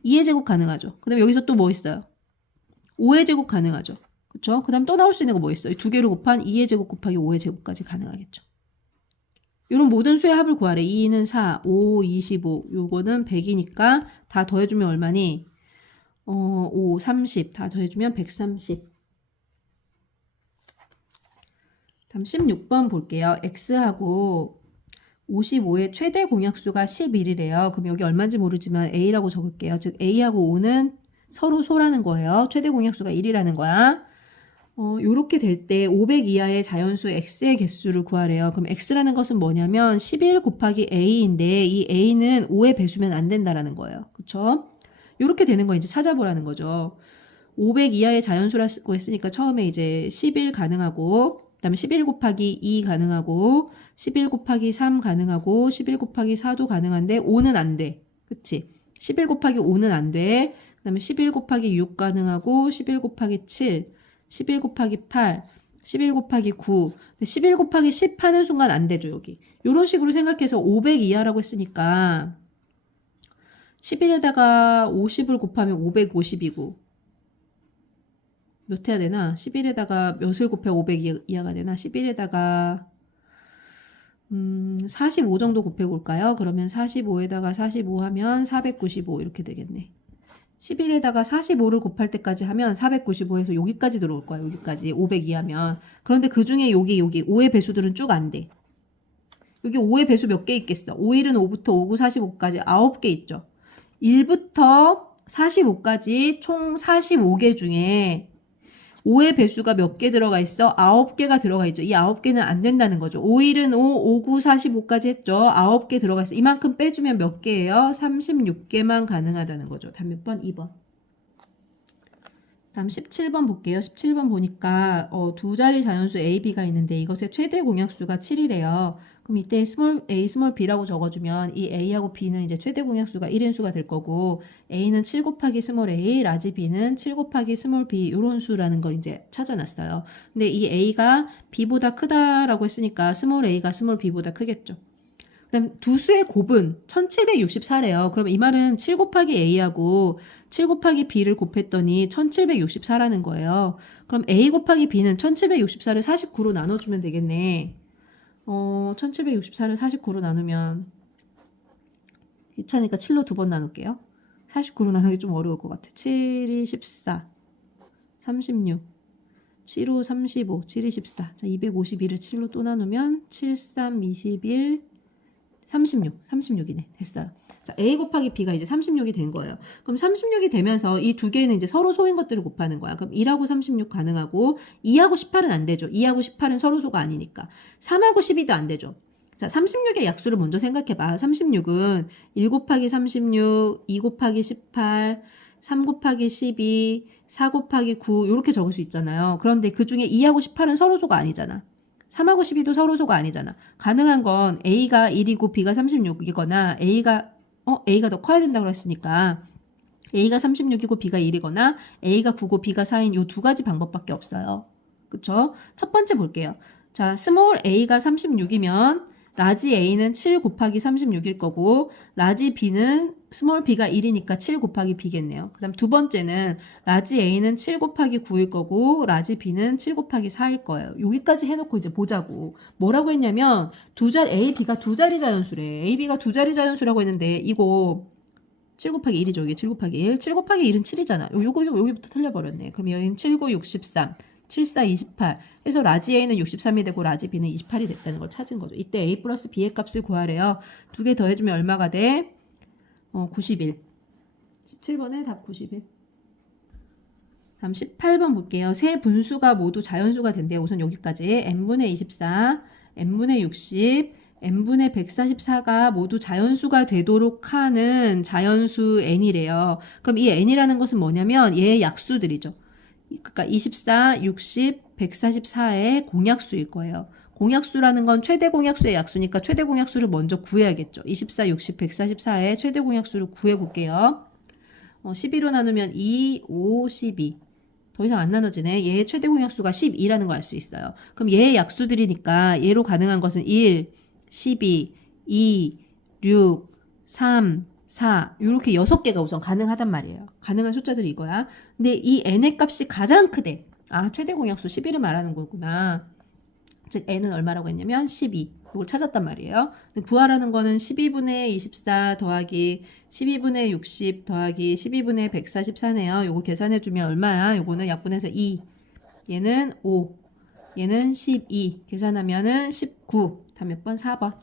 2의 제곱 가능하죠. 그 다음에 여기서 또 뭐 있어요? 5의 제곱 가능하죠. 그렇죠? 그 다음 또 나올 수 있는 거 뭐 있어요? 두 개로 곱한 2의 제곱 곱하기 5의 제곱까지 가능하겠죠. 이런 모든 수의 합을 구하래. 2는 4, 5, 25. 요거는 100이니까 다 더해주면 얼마니? 5, 30 다 더해주면 130. 다음 16번 볼게요. x하고 55의 최대 공약수가 11이래요. 그럼 여기 얼마인지 모르지만 a라고 적을게요. 즉 a하고 5는 서로 소라는 거예요. 최대 공약수가 1이라는 거야. 요렇게 될 때 500 이하의 자연수 x의 개수를 구하래요. 그럼 x라는 것은 뭐냐면 11 곱하기 a인데 이 a는 5의 배수면 안 된다라는 거예요. 그쵸? 요렇게 되는 거 이제 찾아보라는 거죠. 500 이하의 자연수라고 했으니까 처음에 이제 11 가능하고 그다음에 11 곱하기 2 가능하고 11 곱하기 3 가능하고 11 곱하기 4도 가능한데 5는 안 돼. 그치? 11 곱하기 5는 안 돼. 그다음에 11 곱하기 6 가능하고 11 곱하기 7 11 곱하기 8, 11 곱하기 9, 11 곱하기 10 하는 순간 안 되죠, 여기. 이런 식으로 생각해서 500 이하라고 했으니까 11에다가 50을 곱하면 550이고 몇 해야 되나? 11에다가 몇을 곱해 500 이하가 되나? 11에다가 45 정도 곱해볼까요? 그러면 45에다가 45 하면 495 이렇게 되겠네. 11에다가 45를 곱할 때까지 하면 495에서 여기까지 들어올 거야. 여기까지 500 이하면. 그런데 그 중에 여기 5의 배수들은 쭉 안 돼. 여기 5의 배수 몇 개 있겠어? 5일은 5부터 5, 9, 45까지 9개 있죠. 1부터 45까지 총 45개 중에 5의 배수가 몇 개 들어가 있어? 9개가 들어가 있죠. 이 9개는 안 된다는 거죠. 5일은 5, 5, 9, 45까지 했죠. 9개 들어가 있어. 이만큼 빼주면 몇 개예요? 36개만 가능하다는 거죠. 다음 몇 번? 2번. 다음 17번 볼게요. 17번 보니까 두 자리 자연수 A, B가 있는데 이것의 최대 공약수가 7이래요. 그럼 이때 스몰 a, 스몰 b라고 적어주면 이 a하고 b는 이제 최대 공약수가 1인수가 될 거고 a는 7 곱하기 스몰 a, 라지 b는 7 곱하기 스몰 b 이런 수라는 걸 이제 찾아놨어요. 근데 이 a가 b보다 크다라고 했으니까 스몰 a가 스몰 b보다 크겠죠. 그다음 두 수의 곱은 1764래요. 그럼 이 말은 7 곱하기 a하고 7 곱하기 b를 곱했더니 1764라는 거예요. 그럼 a 곱하기 b는 1764를 49로 나눠주면 되겠네. 1764를 49로 나누면 귀찮으니까 7로 두 번 나눌게요. 49로 나누기 좀 어려울 것 같아. 7이 14, 36, 7호 35, 7이 14. 자, 251을 7로 또 나누면 7, 3, 21, 36, 36이네. 됐어요. 자, A 곱하기 B가 이제 36이 된 거예요. 그럼 36이 되면서 이 두 개는 이제 서로 소인 것들을 곱하는 거야. 그럼 1하고 36 가능하고 2하고 18은 안 되죠. 2하고 18은 서로 소가 아니니까. 3하고 12도 안 되죠. 자, 36의 약수를 먼저 생각해봐. 36은 1 곱하기 36, 2 곱하기 18, 3 곱하기 12, 4 곱하기 9 이렇게 적을 수 있잖아요. 그런데 그 중에 2하고 18은 서로 소가 아니잖아. 3하고 12도 서로 소가 아니잖아. 가능한 건 A가 1이고 B가 36이거나 A가 더 커야 된다고 했으니까 A가 36이고 B가 1이거나 A가 9고 B가 4인 요 두 가지 방법밖에 없어요. 그쵸? 첫 번째 볼게요. 자, 스몰 A가 36이면 라지 A는 7 곱하기 36일 거고 라지 B는 스몰 B가 1이니까 7 곱하기 B겠네요. 그 다음 두 번째는 라지 A는 7 곱하기 9일 거고 라지 B는 7 곱하기 4일 거예요. 여기까지 해놓고 이제 보자고. 뭐라고 했냐면 A, B가 두 자리 자연수래. A, B가 두 자리 자연수라고 했는데 이거 7 곱하기 1이죠. 이게 7 곱하기 1. 7 곱하기 1은 7이잖아. 여기부터 틀려버렸네. 그럼 여기는 7, 9, 63. 7, 4, 28. 그래서 라지 A는 63이 되고 라지 B는 28이 됐다는 걸 찾은 거죠. 이때 A 플러스 B의 값을 구하래요. 두 개 더해주면 얼마가 돼? 91. 17번에 답 91. 다음 18번 볼게요. 세 분수가 모두 자연수가 된대요. 우선 여기까지 n분의 24, n분의 60, n분의 144가 모두 자연수가 되도록 하는 자연수 n이래요. 그럼 이 n이라는 것은 뭐냐면 얘의 약수들이죠. 그러니까 24, 60, 144의 공약수일 거예요. 공약수라는 건 최대 공약수의 약수니까 최대 공약수를 먼저 구해야겠죠. 24, 60, 144의 최대 공약수를 구해볼게요. 12로 나누면 2, 5, 12. 더 이상 안 나눠지네. 얘의 최대 공약수가 12라는 걸 알 수 있어요. 그럼 얘의 약수들이니까 얘로 가능한 것은 1, 12, 2, 6, 3, 4 이렇게 6개가 우선 가능하단 말이에요. 가능한 숫자들이 이거야. 근데 이 n의 값이 가장 크대. 아, 최대 공약수 11을 말하는 거구나. 즉 n은 얼마라고 했냐면 12. 이걸 찾았단 말이에요. 구하라는 거는 12분의 24 더하기 12분의 60 더하기 12분의 144네요. 요거 계산해주면 얼마야? 요거는 약분해서 2. 얘는 5. 얘는 12. 계산하면은 19. 다음 몇 번? 4번.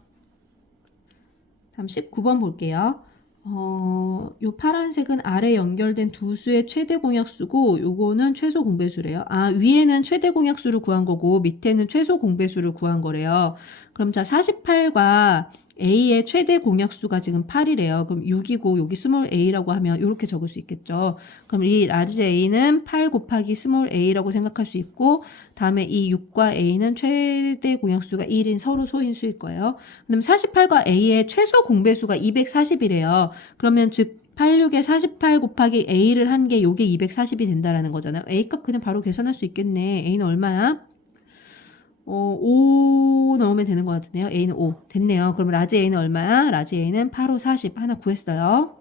다음 19번 볼게요. 요 파란색은 아래 연결된 두 수의 최대 공약수고 요거는 최소 공배수래요. 아, 위에는 최대 공약수를 구한 거고 밑에는 최소 공배수를 구한 거래요. 그럼 자, 48과 A의 최대 공약수가 지금 8이래요. 그럼 6이고 여기 스몰 a라고 하면 이렇게 적을 수 있겠죠. 그럼 이 라지 a는 8 곱하기 스몰 a라고 생각할 수 있고 다음에 이 6과 a는 최대 공약수가 1인 서로 소인수일 거예요. 그럼 48과 a의 최소 공배수가 240이래요. 그러면 즉 86에 48 곱하기 a를 한 게 요게 240이 된다라는 거잖아요. a 값 그냥 바로 계산할 수 있겠네. a는 얼마야? 5 넣으면 되는 것 같은데요. A는 5. 됐네요. 그럼 라지 A는 얼마야? 라지 A는 8, 5, 40. 하나 구했어요.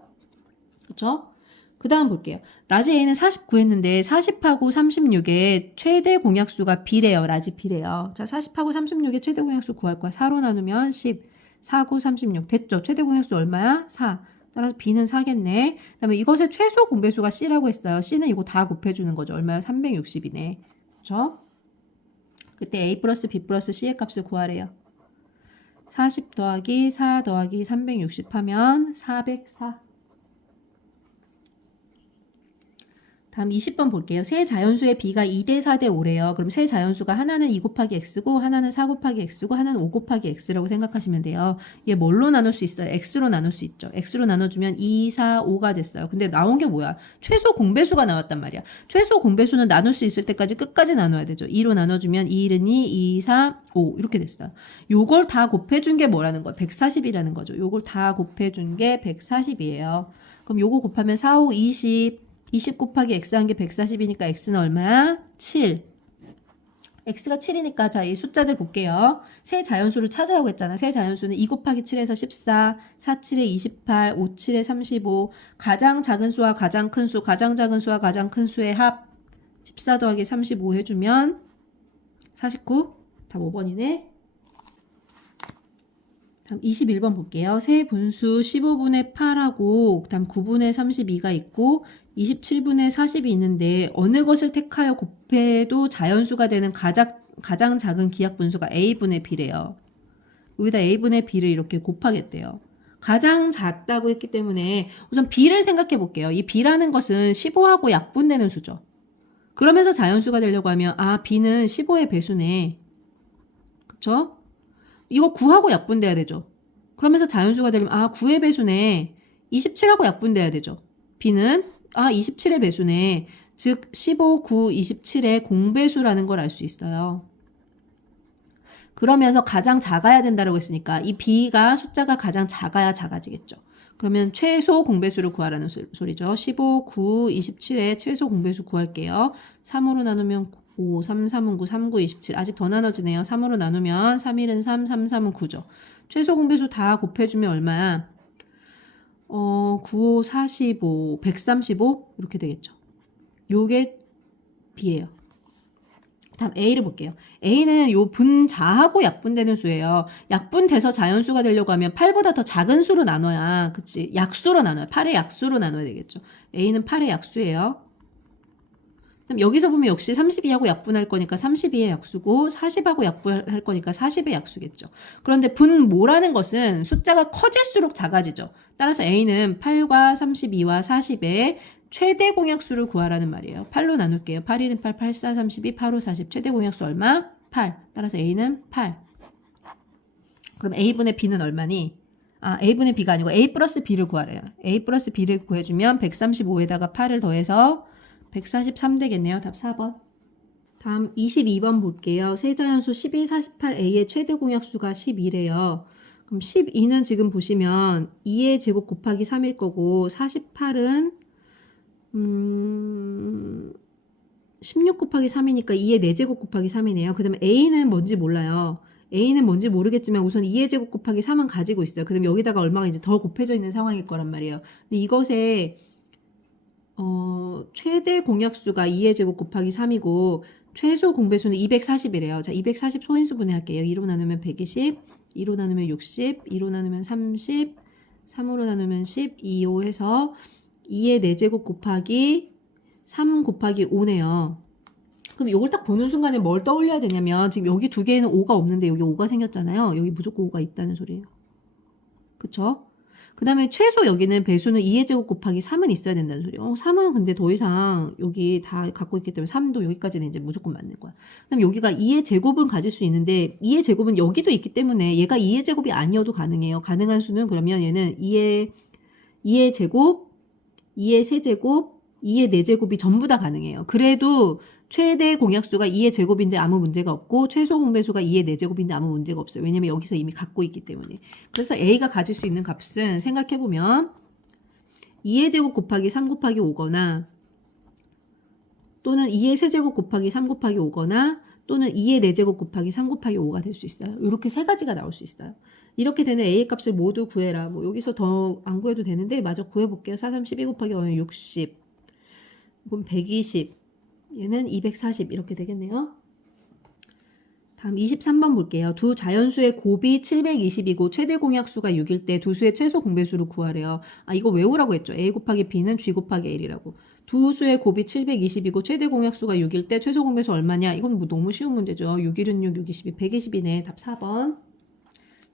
그쵸? 그 다음 볼게요. 라지 A는 40 구했는데 40하고 36의 최대 공약수가 B래요. 라지 B래요. 자, 40하고 36의 최대 공약수 구할 거야. 4로 나누면 10. 4, 9, 36. 됐죠? 최대 공약수 얼마야? 4. 따라서 B는 4겠네. 그 다음에 이것의 최소 공배수가 C라고 했어요. C는 이거 다 곱해주는 거죠. 얼마야? 360이네. 그쵸? 그때 A 플러스 B 플러스 C의 값을 구하래요. 40 더하기 4 더하기 360 하면 404. 다음 20번 볼게요. 세 자연수의 B가 2대 4대 5래요. 그럼 세 자연수가 하나는 2 곱하기 X고 하나는 4 곱하기 X고 하나는 5 곱하기 X라고 생각하시면 돼요. 얘 뭘로 나눌 수 있어요? X로 나눌 수 있죠. X로 나눠주면 2, 4, 5가 됐어요. 근데 나온 게 뭐야? 최소 공배수가 나왔단 말이야. 최소 공배수는 나눌 수 있을 때까지 끝까지 나눠야 되죠. 2로 나눠주면 2, 1은 2, 2, 4, 5 이렇게 됐어요. 요걸 다 곱해준 게 뭐라는 거예요? 140이라는 거죠. 요걸 다 곱해준 게 140이에요. 그럼 요거 곱하면 4, 5, 20 20 곱하기 x 한 게 140이니까 x는 얼마야? 7. x가 7이니까 자, 이 숫자들 볼게요. 세 자연수를 찾으라고 했잖아. 세 자연수는 2 곱하기 7에서 14, 4, 7에 28, 5, 7에 35. 가장 작은 수와 가장 큰 수, 가장 작은 수와 가장 큰 수의 합 14 더하기 35 해주면 49. 답 5번이네. 다음 21번 볼게요. 세 분수 15분의 8하고 그다음 9분의 32가 있고 27분의 40이 있는데 어느 것을 택하여 곱해도 자연수가 되는 가장 작은 기하 분수가 a분의 b래요. 여기다 a분의 b를 이렇게 곱하겠대요. 가장 작다고 했기 때문에 우선 b를 생각해 볼게요. 이 b라는 것은 15하고 약분되는 수죠. 그러면서 자연수가 되려고 하면 아 b는 15의 배수네. 그쵸? 이거 9하고 약분돼야 되죠. 그러면서 자연수가 되려면 아 9의 배수네. 27하고 약분돼야 되죠. b는 아 27의 배수네. 즉 15, 9, 27의 공배수라는 걸 알 수 있어요. 그러면서 가장 작아야 된다고 했으니까 이 b가 숫자가 가장 작아야 작아지겠죠. 그러면 최소 공배수를 구하라는 소리죠. 15, 9, 27의 최소 공배수 구할게요. 3으로 나누면 5, 3, 3은 9, 3, 9, 27. 아직 더 나눠지네요. 3으로 나누면 3, 1은 3, 3, 3은 9죠. 최소 공배수 다 곱해주면 얼마야? 9, 5, 45, 135? 이렇게 되겠죠. 요게 B예요. 다음 A를 볼게요. A는 요 분자하고 약분되는 수예요. 약분돼서 자연수가 되려고 하면 8보다 더 작은 수로 나눠야, 그치? 약수로 나눠요. 8의 약수로 나눠야 되겠죠. A는 8의 약수예요. 그럼 여기서 보면 역시 32하고 약분할 거니까 32의 약수고 40하고 약분할 거니까 40의 약수겠죠. 그런데 분모라는 것은 숫자가 커질수록 작아지죠. 따라서 A는 8과 32와 40의 최대 공약수를 구하라는 말이에요. 8로 나눌게요. 8, 1은 8, 8, 4, 32, 8, 5, 40. 최대 공약수 얼마? 8. 따라서 A는 8. 그럼 A분의 B는 얼마니? 아, A분의 B가 아니고 A 플러스 B를 구하래요. A 플러스 B를 구해주면 135에다가 8을 더해서 143 되겠네요. 답 4번. 다음 22번 볼게요. 세자연수 12, 48A의 최대 공약수가 12래요. 그럼 12는 지금 보시면 2의 제곱 곱하기 3일 거고 48은 16 곱하기 3이니까 2의 4제곱 곱하기 3이네요. 그 다음에 A는 뭔지 몰라요. A는 뭔지 모르겠지만 우선 2의 제곱 곱하기 3은 가지고 있어요. 그 다음에 여기다가 얼마가 이제 더 곱해져 있는 상황일 거란 말이에요. 근데 이것에 최대 공약수가 2의 제곱 곱하기 3이고 최소 공배수는 240이래요. 자, 240 소인수 분해할게요. 2로 나누면 120, 2로 나누면 60, 2로 나누면 30, 3으로 나누면 10, 2, 5 해서 2의 4제곱 곱하기 3 곱하기 5네요. 그럼 이걸 딱 보는 순간에 뭘 떠올려야 되냐면 지금 여기 두 개에는 5가 없는데 여기 5가 생겼잖아요. 여기 무조건 5가 있다는 소리예요. 그쵸? 그 다음에 최소 여기는 배수는 2의 제곱 곱하기 3은 있어야 된다는 소리야. 3은 근데 더 이상 여기 다 갖고 있기 때문에 3도 여기까지는 이제 무조건 맞는 거야. 그 다음에 여기가 2의 제곱은 가질 수 있는데 2의 제곱은 여기도 있기 때문에 얘가 2의 제곱이 아니어도 가능해요. 가능한 수는 그러면 얘는 2의 제곱, 2의 세제곱, 2의 4제곱이 전부 다 가능해요. 그래도 최대 공약수가 2의 제곱인데 아무 문제가 없고 최소 공배수가 2의 4제곱인데 아무 문제가 없어요. 왜냐면 여기서 이미 갖고 있기 때문에. 그래서 A가 가질 수 있는 값은 생각해보면 2의 제곱 곱하기 3 곱하기 5거나 또는 2의 세제곱 곱하기 3 곱하기 5거나 또는 2의 4제곱 곱하기 3 곱하기 5가 될 수 있어요. 이렇게 세 가지가 나올 수 있어요. 이렇게 되는 A의 값을 모두 구해라. 뭐 여기서 더 안 구해도 되는데 마저 구해볼게요. 4, 3, 12 곱하기 5는 60. 이건 120. 얘는 240 이렇게 되겠네요. 다음 23번 볼게요. 두 자연수의 곱이 720이고 최대 공약수가 6일 때 두 수의 최소 공배수를 구하래요. 이거 외우라고 했죠. A 곱하기 B는 G 곱하기 L이라고. 두 수의 곱이 720이고 최대 공약수가 6일 때 최소 공배수 얼마냐? 이건 뭐 너무 쉬운 문제죠. 6, 1은 6, 6, 22, 120이네. 답 4번.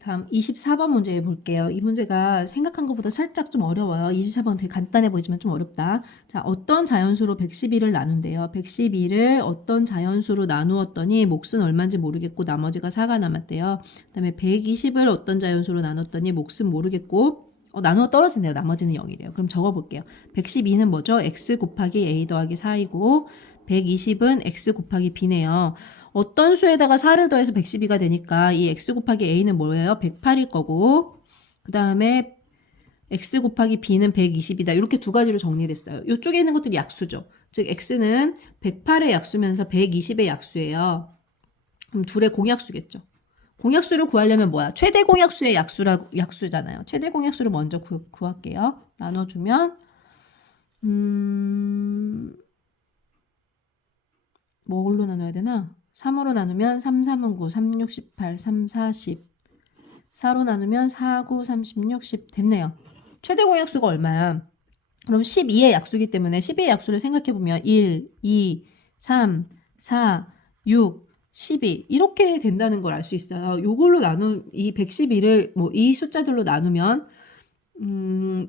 다음 24번 문제 볼게요. 이 문제가 생각한 것보다 살짝 좀 어려워요. 24번 되게 간단해 보이지만 좀 어렵다. 자, 어떤 자연수로 112를 나눈대요. 112를 어떤 자연수로 나누었더니 몫은 얼마인지 모르겠고 나머지가 4가 남았대요. 그 다음에 120을 어떤 자연수로 나눴더니 몫은 모르겠고 나누어 떨어진대요. 나머지는 0이래요. 그럼 적어볼게요. 112는 뭐죠? x 곱하기 a 더하기 4이고 120은 x 곱하기 b네요. 어떤 수에다가 4를 더해서 112가 되니까 이 x 곱하기 a는 뭐예요? 108일 거고 그 다음에 x 곱하기 b는 120이다. 이렇게 두 가지로 정리됐어요. 이쪽에 있는 것들이 약수죠. 즉 x는 108의 약수면서 120의 약수예요. 그럼 둘의 공약수겠죠. 공약수를 구하려면 뭐야? 최대 공약수의 약수잖아요. 최대 공약수를 먼저 구할게요. 나눠주면 뭘로 나눠야 되나? 3으로 나누면 3, 3은 9, 3, 6, 18, 3, 40. 4로 나누면 4, 9, 36, 10 됐네요. 최대 공약수가 얼마야? 그럼 12의 약수이기 때문에 12의 약수를 생각해보면 1, 2, 3, 4, 6, 12 이렇게 된다는 걸 알 수 있어요. 이걸로 이 112를 이 숫자들로 나누면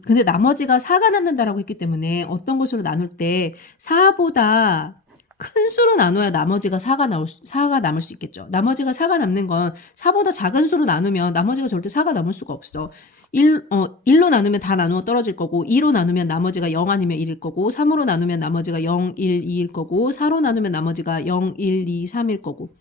근데 나머지가 4가 남는다라고 했기 때문에 어떤 것으로 나눌 때 4보다 큰 수로 나눠야 나머지가 4가 남을 수 있겠죠. 나머지가 4가 남는 건 4보다 작은 수로 나누면 나머지가 절대 4가 남을 수가 없어. 1로 나누면 다 나누어 떨어질 거고 2로 나누면 나머지가 0 아니면 1일 거고 3으로 나누면 나머지가 0, 1, 2일 거고 4로 나누면 나머지가 0, 1, 2, 3일 거고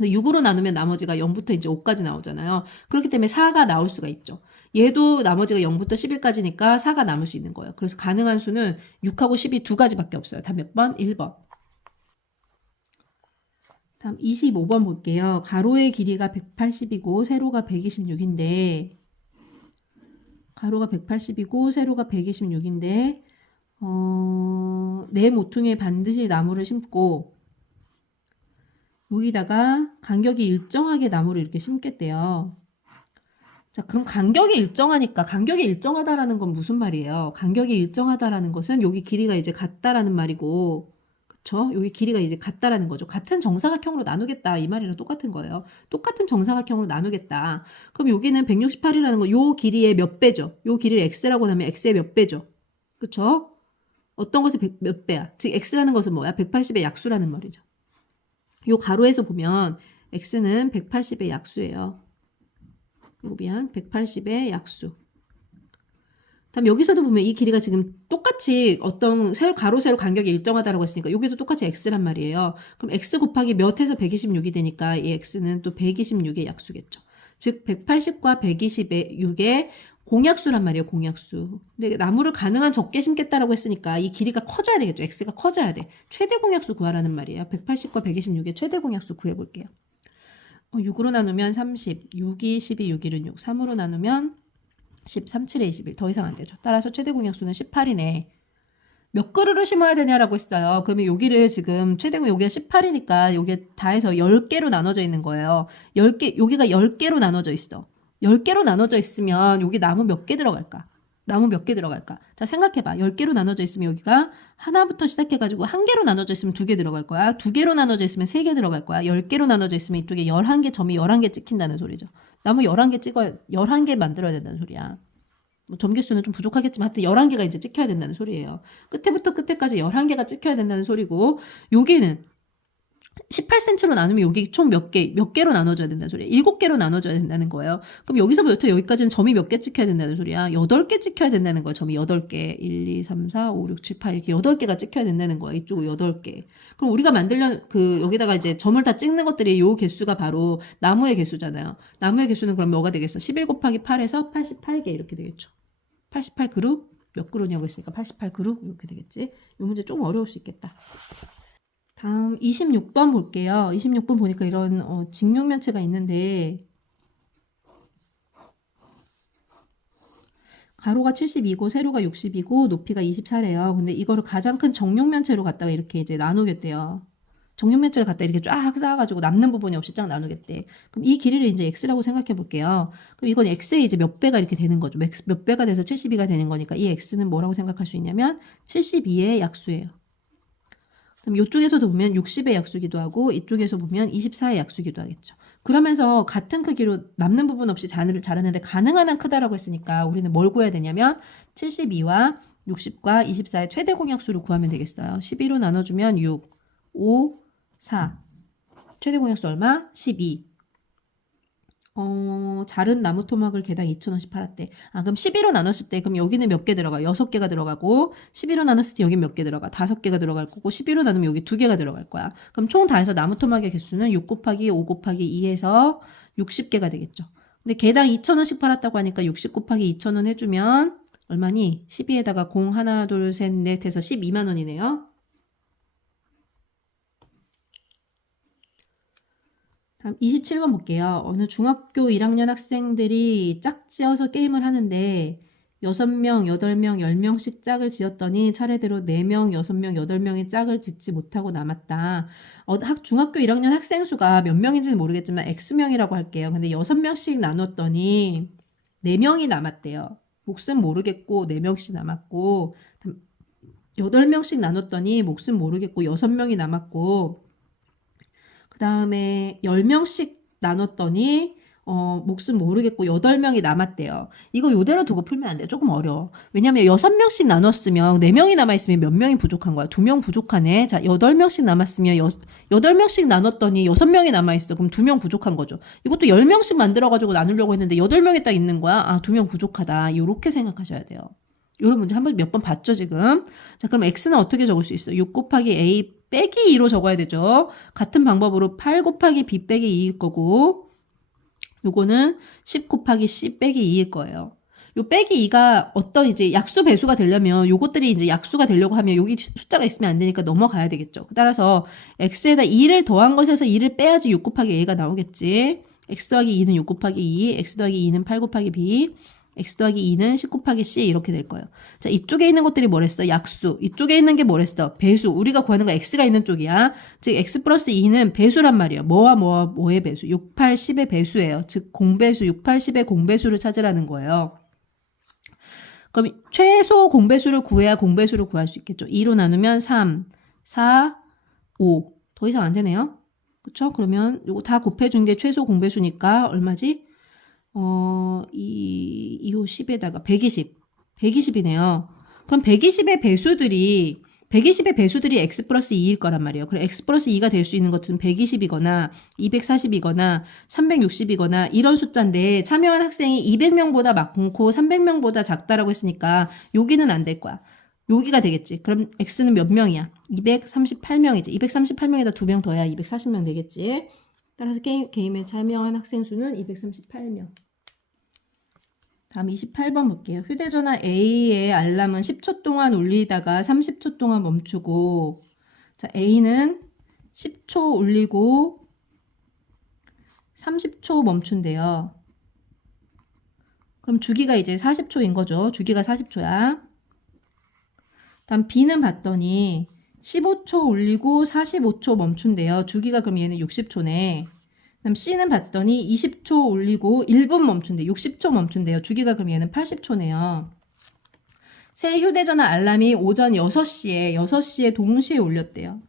6으로 나누면 나머지가 0부터 이제 5까지 나오잖아요. 그렇기 때문에 4가 나올 수가 있죠. 얘도 나머지가 0부터 11까지니까 4가 남을 수 있는 거예요. 그래서 가능한 수는 6하고 10이 두 가지밖에 없어요. 답 몇 번? 1번. 다음 25번 볼게요. 가로의 길이가 180이고 세로가 126인데 가로가 180이고 세로가 126인데 네 모퉁이에 반드시 나무를 심고 여기다가 간격이 일정하게 나무를 이렇게 심겠대요. 자, 그럼 간격이 일정하니까 간격이 일정하다라는 건 무슨 말이에요? 간격이 일정하다라는 것은 여기 길이가 이제 같다라는 말이고 그쵸? 여기 길이가 이제 같다라는 거죠. 같은 정사각형으로 나누겠다 이 말이랑 똑같은 거예요. 똑같은 정사각형으로 나누겠다. 그럼 여기는 168이라는 거 요 길이의 몇 배죠? 요 길이를 x라고 하면 x의 몇 배죠? 그쵸? 어떤 것의 몇 배야? 즉 x라는 것은 뭐야? 180의 약수라는 말이죠. 요 가로에서 보면 x는 180의 약수예요. 이거 미안 180의 약수. 다음 여기서도 보면 이 길이가 지금 똑같이 어떤 가로 세로 간격이 일정하다라고 했으니까 여기도 똑같이 x란 말이에요. 그럼 x 곱하기 몇 해서 126이 되니까 이 x는 또 126의 약수겠죠. 즉 180과 126의 공약수란 말이에요. 공약수. 근데 나무를 가능한 적게 심겠다라고 했으니까 이 길이가 커져야 되겠죠. x가 커져야 돼. 최대 공약수 구하라는 말이에요. 180과 126의 최대 공약수 구해볼게요. 6으로 나누면 30, 6이 12, 6일은 6, 3으로 나누면 10, 3, 7에 21. 더 이상 안 되죠. 따라서 최대 공약수는 18이네. 몇 그루를 심어야 되냐라고 했어요. 그러면 여기를 지금 최대고 여기가 18이니까 여기에 다 해서 10개로 나눠져 있는 거예요. 10개, 여기가 10개로 나눠져 있어. 10개로 나눠져 있으면 여기 나무 몇 개 들어갈까? 나무 몇 개 들어갈까? 자, 생각해봐. 10개로 나눠져 있으면 여기가 하나부터 시작해가지고 1개로 나눠져 있으면 2개 들어갈 거야. 2개로 나눠져 있으면 3개 들어갈 거야. 10개로 나눠져 있으면 이쪽에 11개 점이 11개 찍힌다는 소리죠. 나무 11개 찍어야, 11개 만들어야 된다는 소리야. 뭐 점개수는 좀 부족하겠지만 하여튼 11개가 이제 찍혀야 된다는 소리예요. 끝에부터 끝에까지 11개가 찍혀야 된다는 소리고 여기는 18cm로 나누면 여기 총 몇 개로 나눠줘야 된다는 소리야. 7개로 나눠줘야 된다는 거예요. 그럼 여기서부터 여기까지는 점이 몇 개 찍혀야 된다는 소리야. 8개 찍혀야 된다는 거예요. 점이 8개. 1, 2, 3, 4, 5, 6, 7, 8 이렇게 8개가 찍혀야 된다는 거예요. 이쪽으로 8개. 그럼 우리가 여기다가 이제 점을 다 찍는 것들이 요 개수가 바로 나무의 개수잖아요. 나무의 개수는 그럼 뭐가 되겠어? 11 곱하기 8에서 88개 이렇게 되겠죠. 88그룹? 몇 그룹냐고 했으니까 88그룹? 이렇게 되겠지. 이 문제 조금 어려울 수 있겠다. 다음 26번 볼게요. 26번 보니까 이런 직육면체가 있는데 가로가 72고 세로가 60이고 높이가 24래요. 근데 이거를 가장 큰 정육면체로 갖다가 이렇게 이제 나누겠대요. 정육면체를 갖다 이렇게 쫙 쌓아가지고 남는 부분이 없이 쫙 나누겠대. 그럼 이 길이를 이제 x라고 생각해 볼게요. 그럼 이건 x의 이제 몇 배가 이렇게 되는 거죠. 몇 배가 돼서 72가 되는 거니까 이 x는 뭐라고 생각할 수 있냐면 72의 약수예요. 그럼 이쪽에서도 보면 60의 약수기도 하고 이쪽에서 보면 24의 약수기도 하겠죠. 그러면서 같은 크기로 남는 부분 없이 자르는데 가능한 한 크다라고 했으니까 우리는 뭘 구해야 되냐면 72와 60과 24의 최대 공약수를 구하면 되겠어요. 12로 나눠주면 6, 5, 4. 최대 공약수 얼마? 12. 자른 나무 토막을 개당 2,000원씩 팔았대. 그럼 12로 나눴을 때 그럼 여기는 몇 개 들어가? 6개가 들어가고 12로 나눴을 때 여기 몇 개 들어가? 5개가 들어갈 거고 12로 나누면 여기 2개가 들어갈 거야. 그럼 총 다 해서 나무 토막의 개수는 6 곱하기 5 곱하기 2해서 60개가 되겠죠. 근데 개당 2,000원씩 팔았다고 하니까 60 곱하기 2,000원 해주면 얼마니? 12에다가 0, 하나, 둘, 셋, 넷 해서 12만 원이네요. 다음 27번 볼게요. 어느 중학교 1학년 학생들이 짝지어서 게임을 하는데 6명, 8명, 10명씩 짝을 지었더니 차례대로 4명, 6명, 8명이 짝을 짓지 못하고 남았다. 중학교 1학년 학생 수가 몇 명인지는 모르겠지만 X명이라고 할게요. 근데 6명씩 나눴더니 4명이 남았대요. 몫은 모르겠고 4명씩 남았고 8명씩 나눴더니 몫은 모르겠고 6명이 남았고 그 다음에 10명씩 나눴더니 몫은 모르겠고 8명이 남았대요. 이거 요대로 두고 풀면 안 돼요. 조금 어려워. 왜냐면 6명씩 나눴으면 4명이 남아있으면 몇 명이 부족한 거야? 2명 부족하네. 자, 8명씩 남았으면 8명씩 나눴더니 6명이 남아있어. 그럼 2명 부족한 거죠. 이것도 10명씩 만들어가지고 나누려고 했는데 8명이 딱 있는 거야. 2명 부족하다. 이렇게 생각하셔야 돼요. 이런 문제 몇 번 봤죠, 지금? 자, 그럼 x는 어떻게 적을 수 있어요? 6 곱하기 a 빼기 2로 적어야 되죠. 같은 방법으로 8 곱하기 b 빼기 2일 거고 요거는 10 곱하기 c 빼기 2일 거예요. 요 빼기 2가 어떤 이제 약수 배수가 되려면 요것들이 이제 약수가 되려고 하면 여기 숫자가 있으면 안 되니까 넘어가야 되겠죠. 따라서 x에다 2를 더한 것에서 2를 빼야지 6 곱하기 a가 나오겠지. x 더하기 2는 6 곱하기 2, x 더하기 2는 8 곱하기 b, x 더하기 2는 10 곱하기 c 이렇게 될 거예요. 자, 이쪽에 있는 것들이 뭐랬어? 약수. 이쪽에 있는 게 뭐랬어? 배수. 우리가 구하는 거 x가 있는 쪽이야. 즉 x 플러스 2는 배수란 말이에요. 뭐의 배수? 6, 8, 10의 배수예요. 즉 공배수 6, 8, 10의 공배수를 찾으라는 거예요. 그럼 최소 공배수를 구해야 공배수를 구할 수 있겠죠. 2로 나누면 3, 4, 5. 더 이상 안 되네요. 그쵸? 그러면 이거 다 곱해준 게 최소 공배수니까 얼마지? 2호 10에다가 120. 120이네요. 그럼 120의 배수들이 x 플러스 2일 거란 말이에요. 그럼 x 플러스 2가 될 수 있는 것은 120이거나 240이거나 360이거나 이런 숫자인데 참여한 학생이 200명보다 많고 300명보다 작다라고 했으니까 여기는 안 될 거야. 여기가 되겠지. 그럼 x는 몇 명이야? 238명이지. 238명에다 2명 더해야 240명 되겠지. 따라서 게임에 참여한 학생 수는 238명. 다음 28번 볼게요. 휴대전화 A의 알람은 10초 동안 울리다가 30초 동안 멈추고, 자, A는 10초 울리고 30초 멈춘대요. 그럼 주기가 이제 40초인 거죠. 주기가 40초야. 다음 B는 봤더니 15초 울리고 45초 멈춘대요. 주기가 그럼 얘는 60초네. 그럼 C는 봤더니 20초 울리고 1분 멈춘대. 60초 멈춘대요. 주기가 그럼 얘는 80초네요. 새 휴대전화 알람이 오전 6시에 동시에 울렸대요.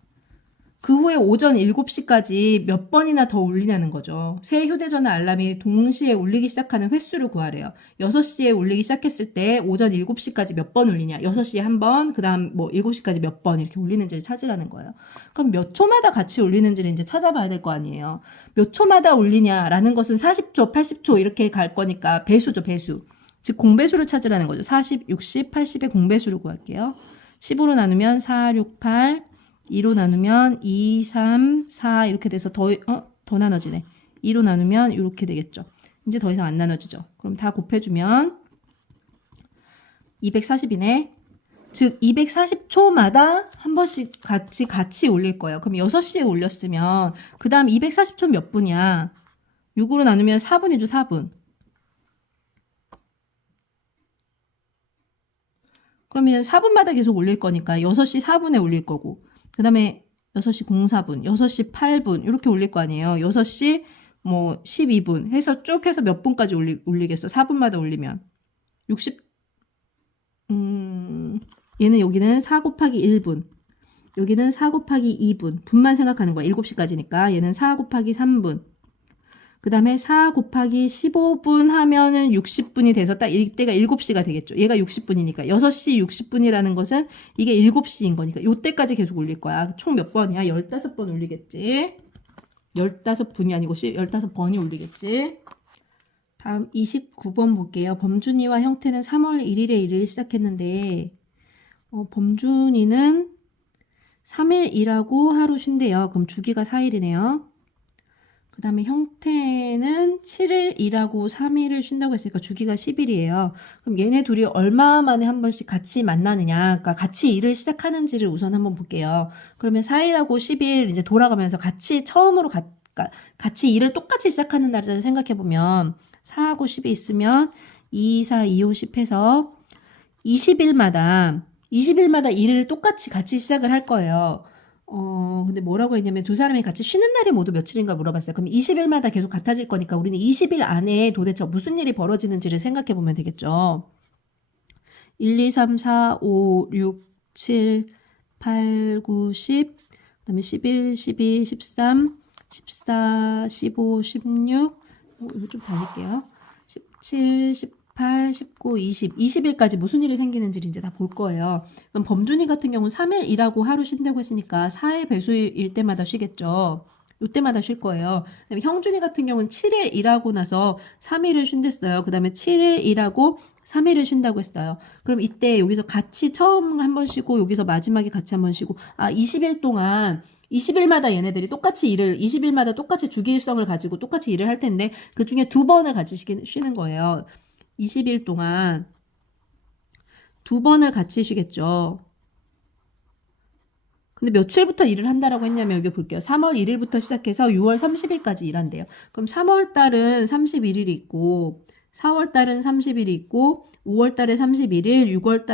그 후에 오전 7시까지 몇 번이나 더 울리냐는 거죠. 새 휴대전화 알람이 동시에 울리기 시작하는 횟수를 구하래요. 6시에 울리기 시작했을 때 오전 7시까지 몇 번 울리냐. 6시에 한 번, 그 다음 뭐 7시까지 몇 번 이렇게 울리는지를 찾으라는 거예요. 그럼 몇 초마다 같이 울리는지를 이제 찾아봐야 될 거 아니에요. 몇 초마다 울리냐라는 것은 40초, 80초 이렇게 갈 거니까 배수죠, 배수. 즉 공배수를 찾으라는 거죠. 40, 60, 80의 공배수를 구할게요. 10으로 나누면 4, 6, 8, 2로 나누면 2, 3, 4 이렇게 돼서 더 나눠지네. 2로 나누면 이렇게 되겠죠. 이제 더 이상 안 나눠지죠. 그럼 다 곱해주면 240이네. 즉 240초마다 한 번씩 같이 울릴 거예요. 그럼 6시에 울렸으면 그 다음 240초 몇 분이야? 6으로 나누면 4분이죠. 4분. 그러면 4분마다 계속 울릴 거니까 6시 4분에 울릴 거고 그 다음에 6시 04분, 6시 8분 이렇게 울릴 거 아니에요. 6시 뭐 12분 해서 쭉 해서 몇 분까지 울리겠어? 4분마다 울리면 60 얘는 여기는 4 곱하기 1분 여기는 4 곱하기 2분 분만 생각하는 거야. 7시까지니까 얘는 4 곱하기 3분 그 다음에 4 곱하기 15분 하면은 60분이 돼서 딱 이때가 7시가 되겠죠. 얘가 60분이니까 6시 60분이라는 것은 이게 7시인 거니까 요때까지 계속 울릴 거야. 총 몇 번이야? 15번 울리겠지. 15분이 아니고 15번이 울리겠지. 다음 29번 볼게요. 범준이와 형태는 3월 1일에 일을 시작했는데 범준이는 3일 일하고 하루 쉰대요. 그럼 주기가 4일이네요. 그 다음에 형태는 7일 일하고 3일을 쉰다고 했으니까 주기가 10일이에요. 그럼 얘네 둘이 얼마 만에 한 번씩 같이 만나느냐, 그러니까 같이 일을 시작하는지를 우선 한번 볼게요. 그러면 4일하고 10일 이제 돌아가면서 같이 처음으로 같이 일을 똑같이 시작하는 날짜를 생각해보면 4하고 10이 있으면 2, 4, 2, 5, 10 해서 20일마다 일을 똑같이 같이 시작을 할 거예요. 근데 뭐라고 했냐면 두 사람이 같이 쉬는 날이 모두 며칠인가 물어봤어요. 그럼 20일마다 계속 같아질 거니까 우리는 20일 안에 도대체 무슨 일이 벌어지는지를 생각해 보면 되겠죠. 1, 2, 3, 4, 5, 6, 7, 8, 9, 10, 그 다음에 11, 12, 13, 14, 15, 16, 이거 좀 달릴게요. 17, 18, 19, 20, 20일까지 무슨 일이 생기는지를 이제 다 볼 거예요. 그럼 범준이 같은 경우는 3일 일하고 하루 쉰다고 했으니까 4의 배수일 때마다 쉬겠죠. 요때마다 쉴 거예요. 그다음에 형준이 같은 경우는 7일 일하고 나서 3일을 쉰댔어요. 그 다음에 7일 일하고 3일을 쉰다고 했어요. 그럼 이때 여기서 같이 처음 한 번 쉬고 여기서 마지막에 같이 한 번 쉬고 20일 동안 20일마다 얘네들이 똑같이 20일마다 똑같이 주기일성을 가지고 똑같이 일을 할 텐데 그 중에 2번을 같이 쉬는 거예요. 20일 동안 2번을 같이 쉬겠죠. 근데 며칠부터 일을 한다라고 했냐면 여기 볼게요. 3월 1일부터 시작해서 6월 30일까지 일한대요. 그럼 3월 달은 31일이 있고 4월 달은 30일이 있고 5월 달에 31일, 6월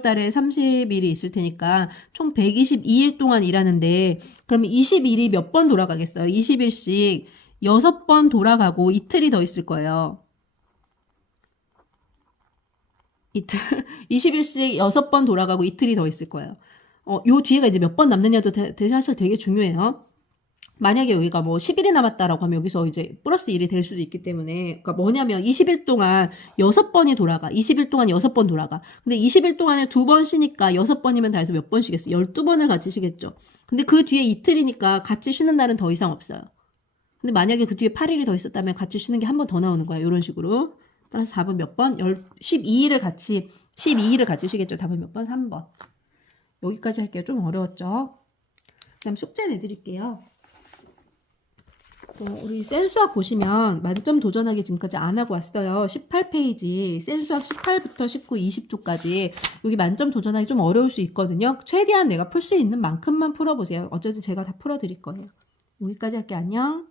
달에 30일이 있을 테니까 총 122일 동안 일하는데 그러면 20일이 몇 번 돌아가겠어요? 20일씩 6번 돌아가고 이틀이 더 있을 거예요. 20일씩 6번 돌아가고 이틀이 더 있을 거예요. 요 뒤에가 이제 몇 번 남느냐도 사실 되게 중요해요. 만약에 여기가 뭐 10일이 남았다라고 하면 여기서 이제 플러스 1이 될 수도 있기 때문에, 그러니까 뭐냐면 20일 동안 6번이 돌아가. 20일 동안 6번 돌아가. 근데 20일 동안에 2번 쉬니까 6번이면 다 해서 몇 번 쉬겠어? 12번을 같이 쉬겠죠. 근데 그 뒤에 이틀이니까 같이 쉬는 날은 더 이상 없어요. 근데 만약에 그 뒤에 8일이 더 있었다면 같이 쉬는 게 한 번 더 나오는 거야. 이런 식으로. 따라서 답은 몇 번? 12일을 같이 쉬겠죠. 답은 몇 번? 3번. 여기까지 할게요. 좀 어려웠죠? 그 다음 숙제 내드릴게요. 우리 센수학 보시면 만점 도전하기 지금까지 안 하고 왔어요. 18페이지 센수학 18부터 19, 20쪽까지 여기 만점 도전하기 좀 어려울 수 있거든요. 최대한 내가 풀 수 있는 만큼만 풀어보세요. 어차피 제가 다 풀어드릴 거예요. 여기까지 할게요. 안녕.